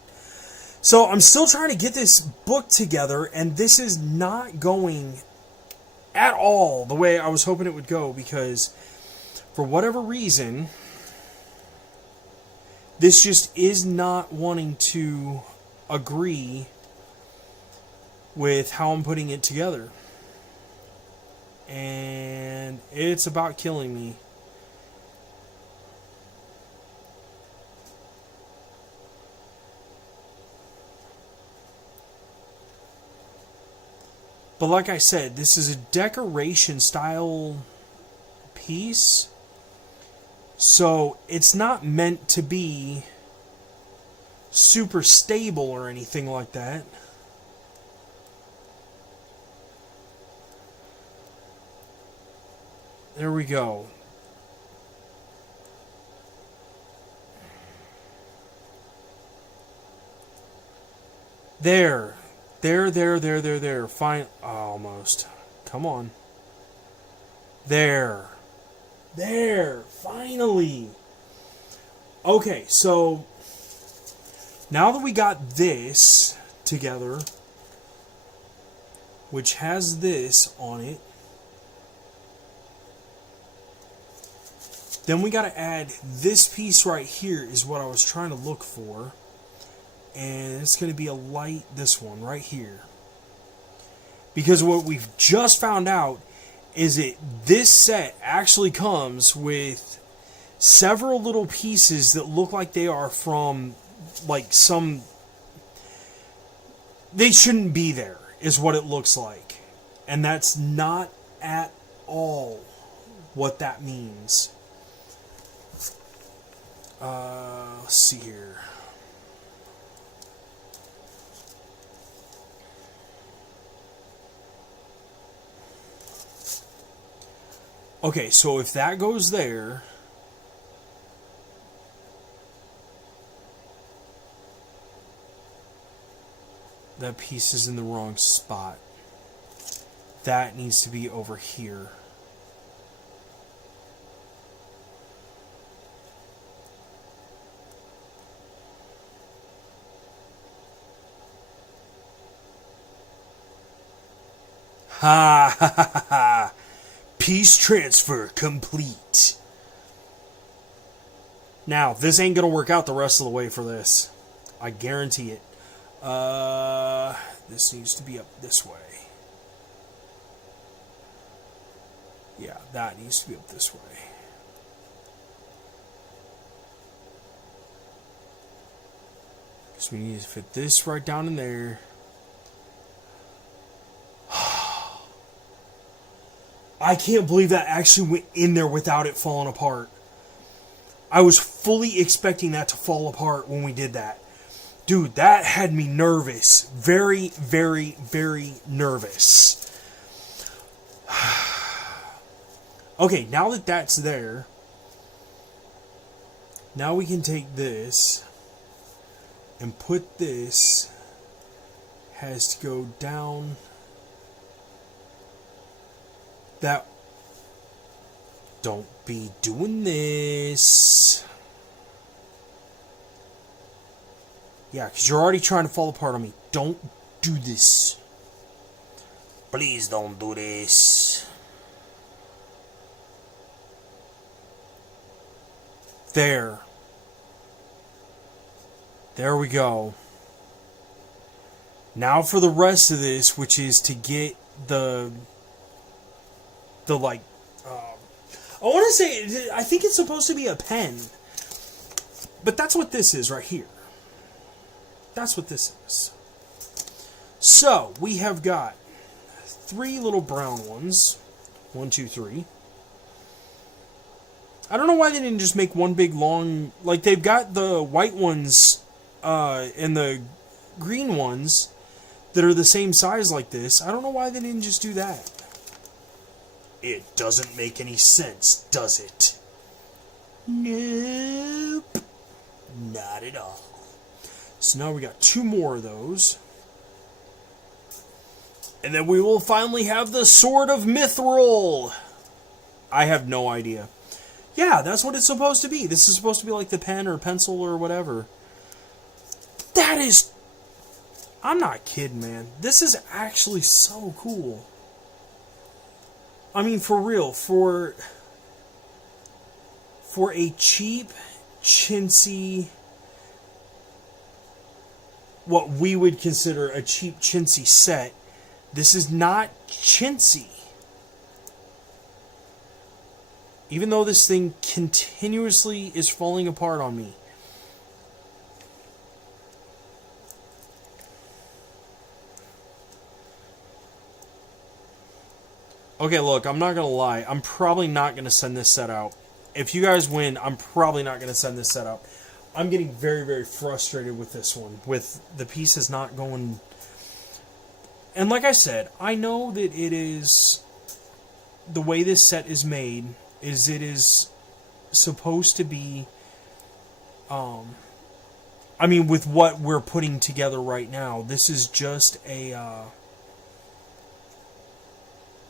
So I'm still trying to get this book together, and this is not going at all the way I was hoping it would go, because for whatever reason, this just is not wanting to agree with how I'm putting it together. And it's about killing me. But like I said, this is a decoration style piece. So it's not meant to be super stable or anything like that. There we go. There. There. Fine. Almost. Come on. There. Finally. Okay, so now that we got this together, which has this on it, then we got to add this piece right here is what I was trying to look for. And it's going to be a light, this one right here. Because what we've just found out is that this set actually comes with several little pieces that look like they are from, like, some... They shouldn't be there, is what it looks like. And that's not at all what that means. Let's see here. Okay, so if that goes there, that piece is in the wrong spot. That needs to be over here. Ha ha ha ha ha! Piece transfer complete. Now, this ain't gonna work out the rest of the way for this. I guarantee it. This needs to be up this way. Yeah, that needs to be up this way. So we need to fit this right down in there. I can't believe that actually went in there without it falling apart. I was fully expecting that to fall apart when we did that. Dude, that had me nervous. Very, very, very nervous. Okay, now that that's there, now we can take this and put this, has to go down that. Don't be doing this. Yeah, because you're already trying to fall apart on me. Don't do this. Please don't do this. There. There we go. Now for the rest of this, which is to get the like, I want to say, I think it's supposed to be a pen. But that's what this is right here. That's what this is. So, we have got 3 little brown ones. 1, 2, 3. I don't know why they didn't just make one big long... Like, they've got the white ones and the green ones that are the same size like this. I don't know why they didn't just do that. It doesn't make any sense, does it? Nope. Not at all. So now we got 2 more of those. And then we will finally have the Sword of Mithril. I have no idea. Yeah, that's what it's supposed to be. This is supposed to be like the pen or pencil or whatever. That is... I'm not kidding, man. This is actually so cool. I mean, for real, for a cheap, chintzy, what we would consider a cheap, chintzy set, this is not chintzy. Even though this thing continuously is falling apart on me. Okay, look, I'm not going to lie. I'm probably not going to send this set out. If you guys win, I'm probably not going to send this set out. I'm getting very, very frustrated with this one. With the pieces not going... And like I said, I know that it is... The way this set is made is it is supposed to be... I mean, with what we're putting together right now, this is just a...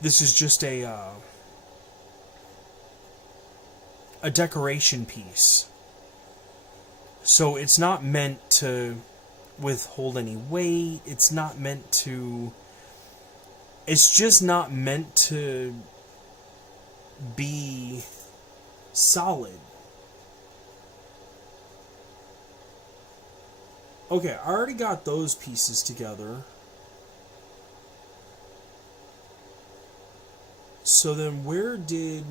This is just a decoration piece. So it's not meant to withhold any weight. It's not meant to... It's just not meant to be solid. Okay, I already got those pieces together. So then where did...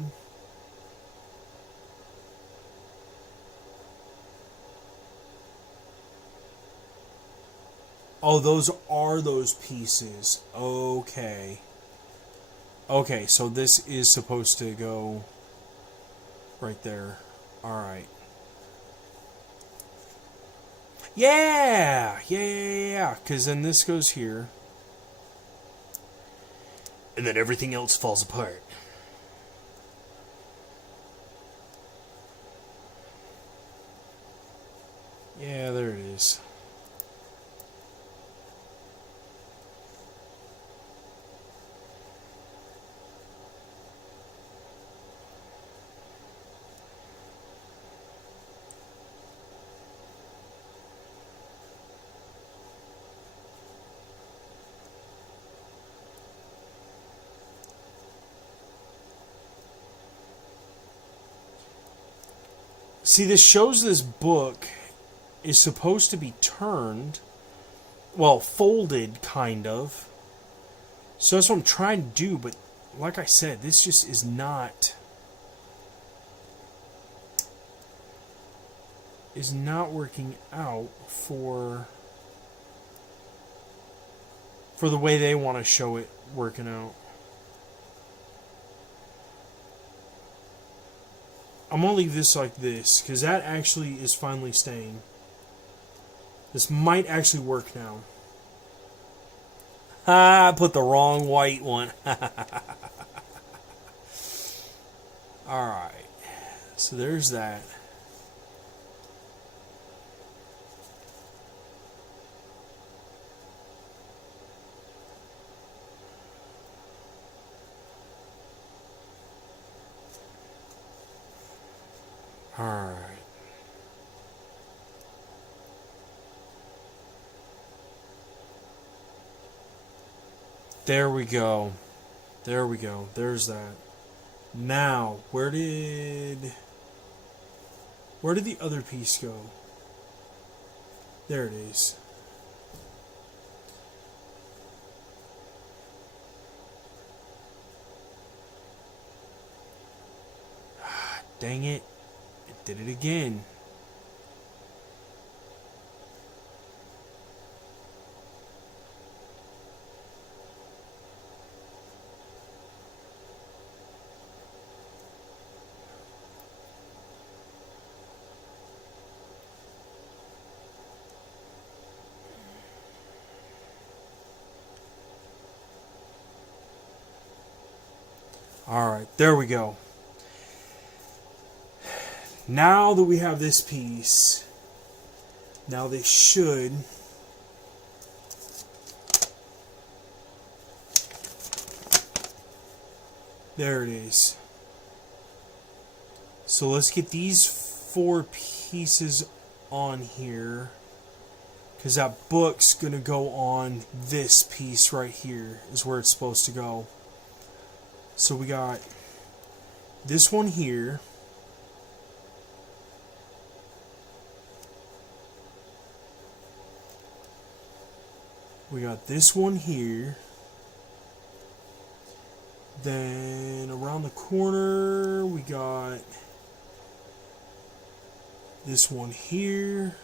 Oh, those are those pieces. Okay. Okay, so this is supposed to go right there. Alright. Yeah! Because then this goes here. And then everything else falls apart. Yeah, there it is. See, this shows this book is supposed to be turned, well, folded, kind of. So that's what I'm trying to do, but like I said, this just is not working out for the way they want to show it working out. I'm going to leave this like this, because that actually is finally staying. This might actually work now. I put the wrong white one. Alright. So there's that. Alright. There we go. There we go. There's that. Now, where did the other piece go? There it is. Dang it. It did it again. Alright, there we go. Now that we have this piece, now they should there it is. So let's get these 4 pieces on here, because that book's gonna go on this piece right here is where it's supposed to go. So we got this one here. We got this one here. Then around the corner we got this one here.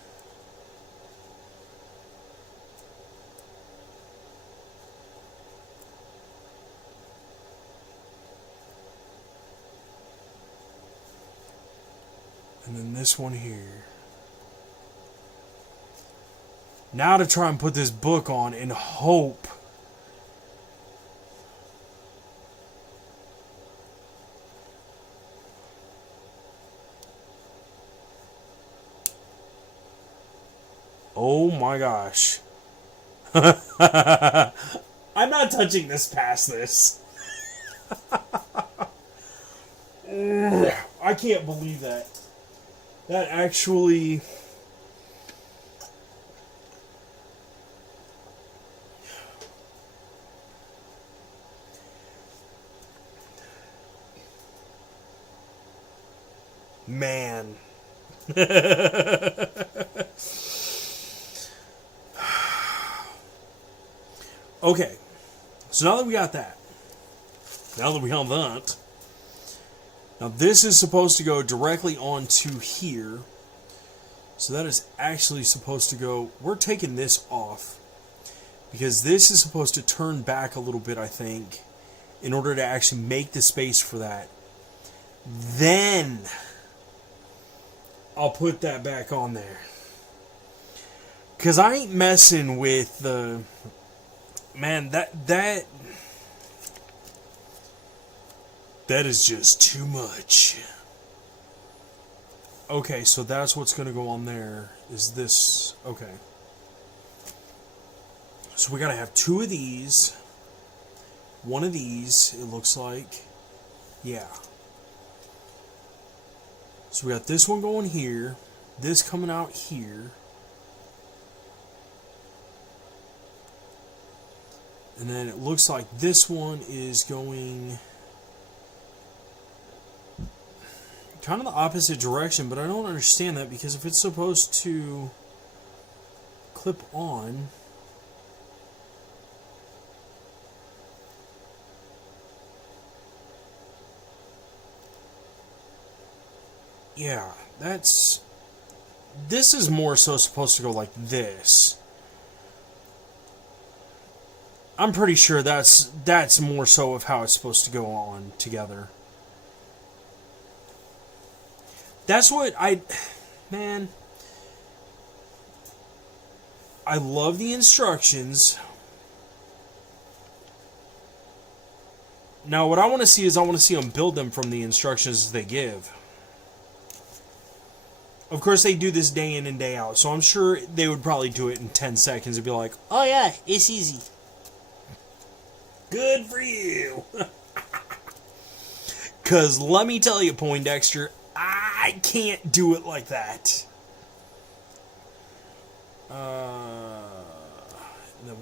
And then this one here. Now to try and put this book on and hope. Oh my gosh. I'm not touching this past this. I can't believe that. That actually... Man. Okay. So now that we got that. Now that we have that. Now this is supposed to go directly onto here. So that is actually supposed to go... We're taking this off. Because this is supposed to turn back a little bit, I think. in order to actually make the space for that. Then I'll put that back on there. Because I ain't messing with the... Man, that is just too much. Okay, so that's what's going to go on there. Is this... Okay. So we got to have 2 of these. 1 of these, it looks like. Yeah. So we got this one going here. This coming out here. And then it looks like this one is going kind of the opposite direction, but I don't understand that, because if it's supposed to clip on, yeah, this is more so supposed to go like this. I'm pretty sure that's more so of how it's supposed to go on together. That's what man, I love the instructions. Now what I want to see is I want to see them build them from the instructions they give. Of course they do this day in and day out, so I'm sure they would probably do it in 10 seconds and be like, oh yeah, it's easy. Good for you. Because let me tell you, Poindexter, I can't do it like that. Then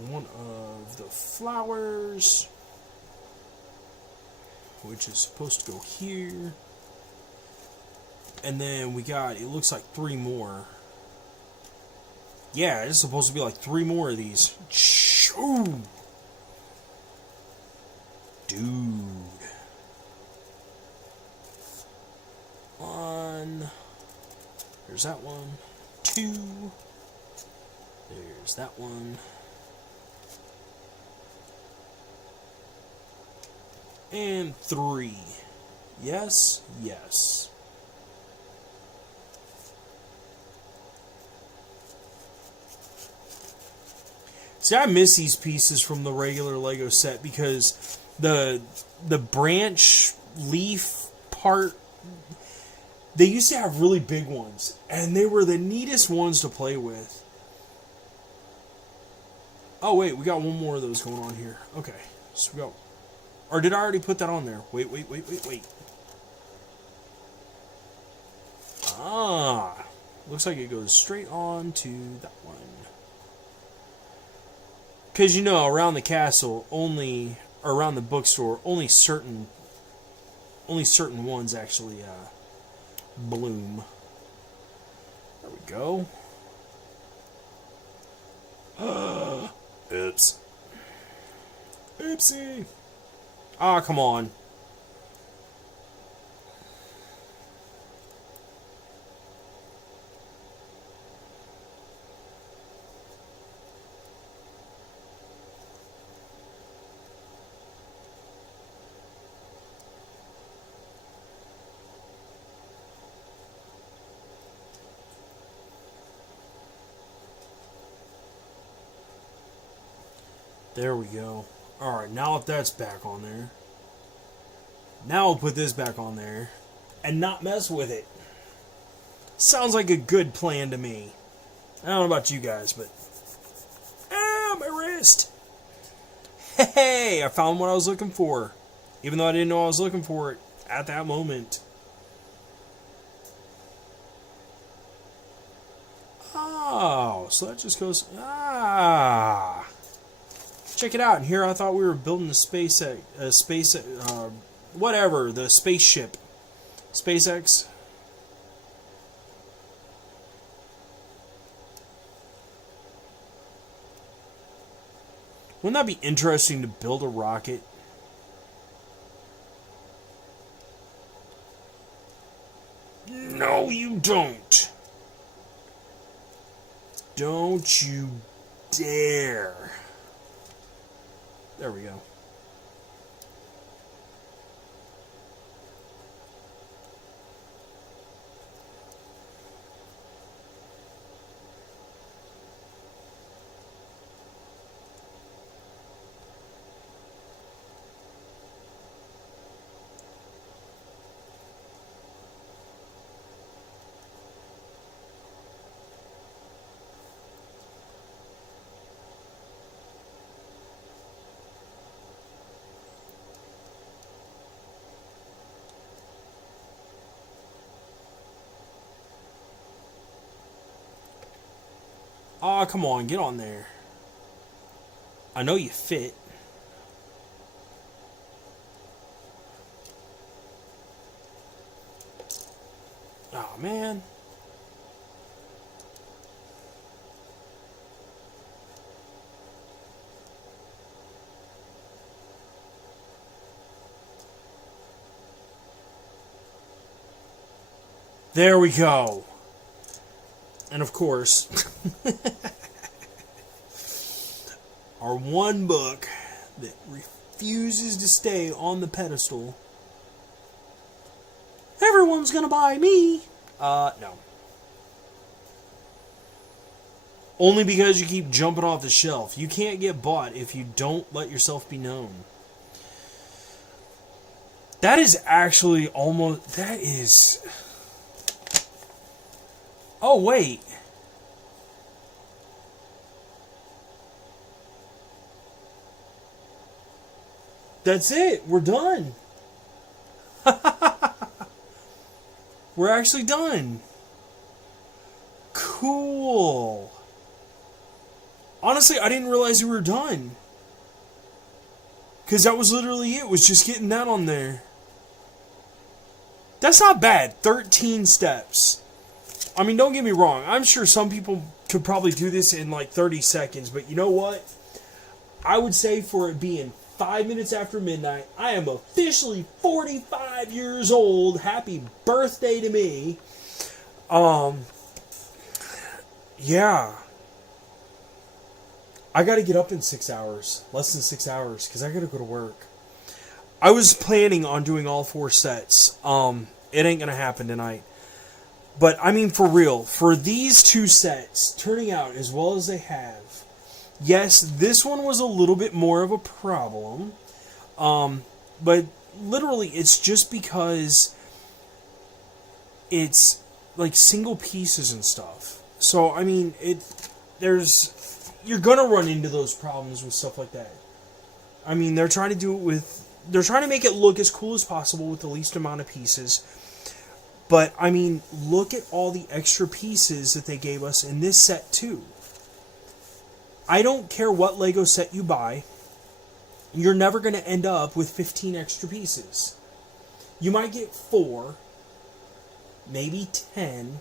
one of the flowers, which is supposed to go here. And then we got, it looks like 3 more. Yeah, it's supposed to be like 3 more of these. Shoo! Dude. 1. There's that one. 2. There's that one. And 3. Yes, yes. See, I miss these pieces from the regular Lego set, because the branch leaf part, they used to have really big ones, and they were the neatest ones to play with. Oh wait, we got one more of those going on here. Okay, so we got, or did I already put that on there? Wait. Ah, looks like it goes straight on to that one. Because, you know, around the castle, or around the bookstore, only certain ones actually bloom. There we go. Oops. Oopsie. Ah, come on. There we go. Alright, now if that's back on there. Now I'll put this back on there and not mess with it. Sounds like a good plan to me. I don't know about you guys, but... Ah, my wrist! Hey, I found what I was looking for. Even though I didn't know I was looking for it at that moment. Oh, so that just goes... Ah... Check it out. And here I thought we were building the whatever, the spaceship. SpaceX. Wouldn't that be interesting to build a rocket? No, you don't. Don't you dare. There we go. Aw, come on, get on there. I know you fit. Oh, man. There we go. And of course, our one book that refuses to stay on the pedestal. Everyone's gonna buy me. No. Only because you keep jumping off the shelf. You can't get bought if you don't let yourself be known. That is actually almost... That is... Oh, wait. That's it. We're done. We're actually done. Cool. Honestly, I didn't realize we were done. Because that was literally it. Was just getting that on there. That's not bad. 13 steps. I mean, don't get me wrong. I'm sure some people could probably do this in like 30 seconds. But you know what? I would say for it being 5 minutes after midnight, I am officially 45 years old. Happy birthday to me. Yeah. I gotta get up in 6 hours. Less than 6 hours. Because I gotta go to work. I was planning on doing all 4 sets. It ain't gonna happen tonight. But, I mean, for real, for these 2 sets turning out as well as they have, yes, this one was a little bit more of a problem, but literally it's just because it's like single pieces and stuff. So, I mean, you're gonna run into those problems with stuff like that. I mean, they're trying to make it look as cool as possible with the least amount of pieces. But, I mean, look at all the extra pieces that they gave us in this set, too. I don't care what Lego set you buy, you're never going to end up with 15 extra pieces. You might get 4, maybe 10,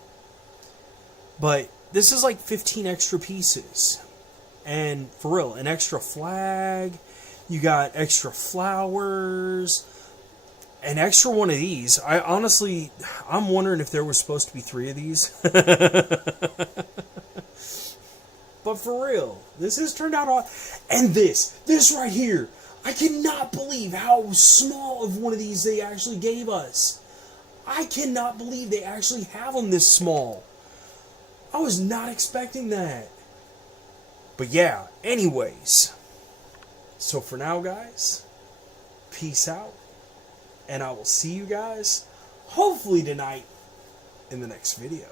but this is like 15 extra pieces. And, for real, an extra flag, you got extra flowers... An extra one of these. I'm wondering if there was supposed to be 3 of these. But for real, this has turned out... And this right here. I cannot believe how small of one of these they actually gave us. I cannot believe they actually have them this small. I was not expecting that. But yeah, anyways. So for now, guys, peace out. And I will see you guys, hopefully tonight, in the next video.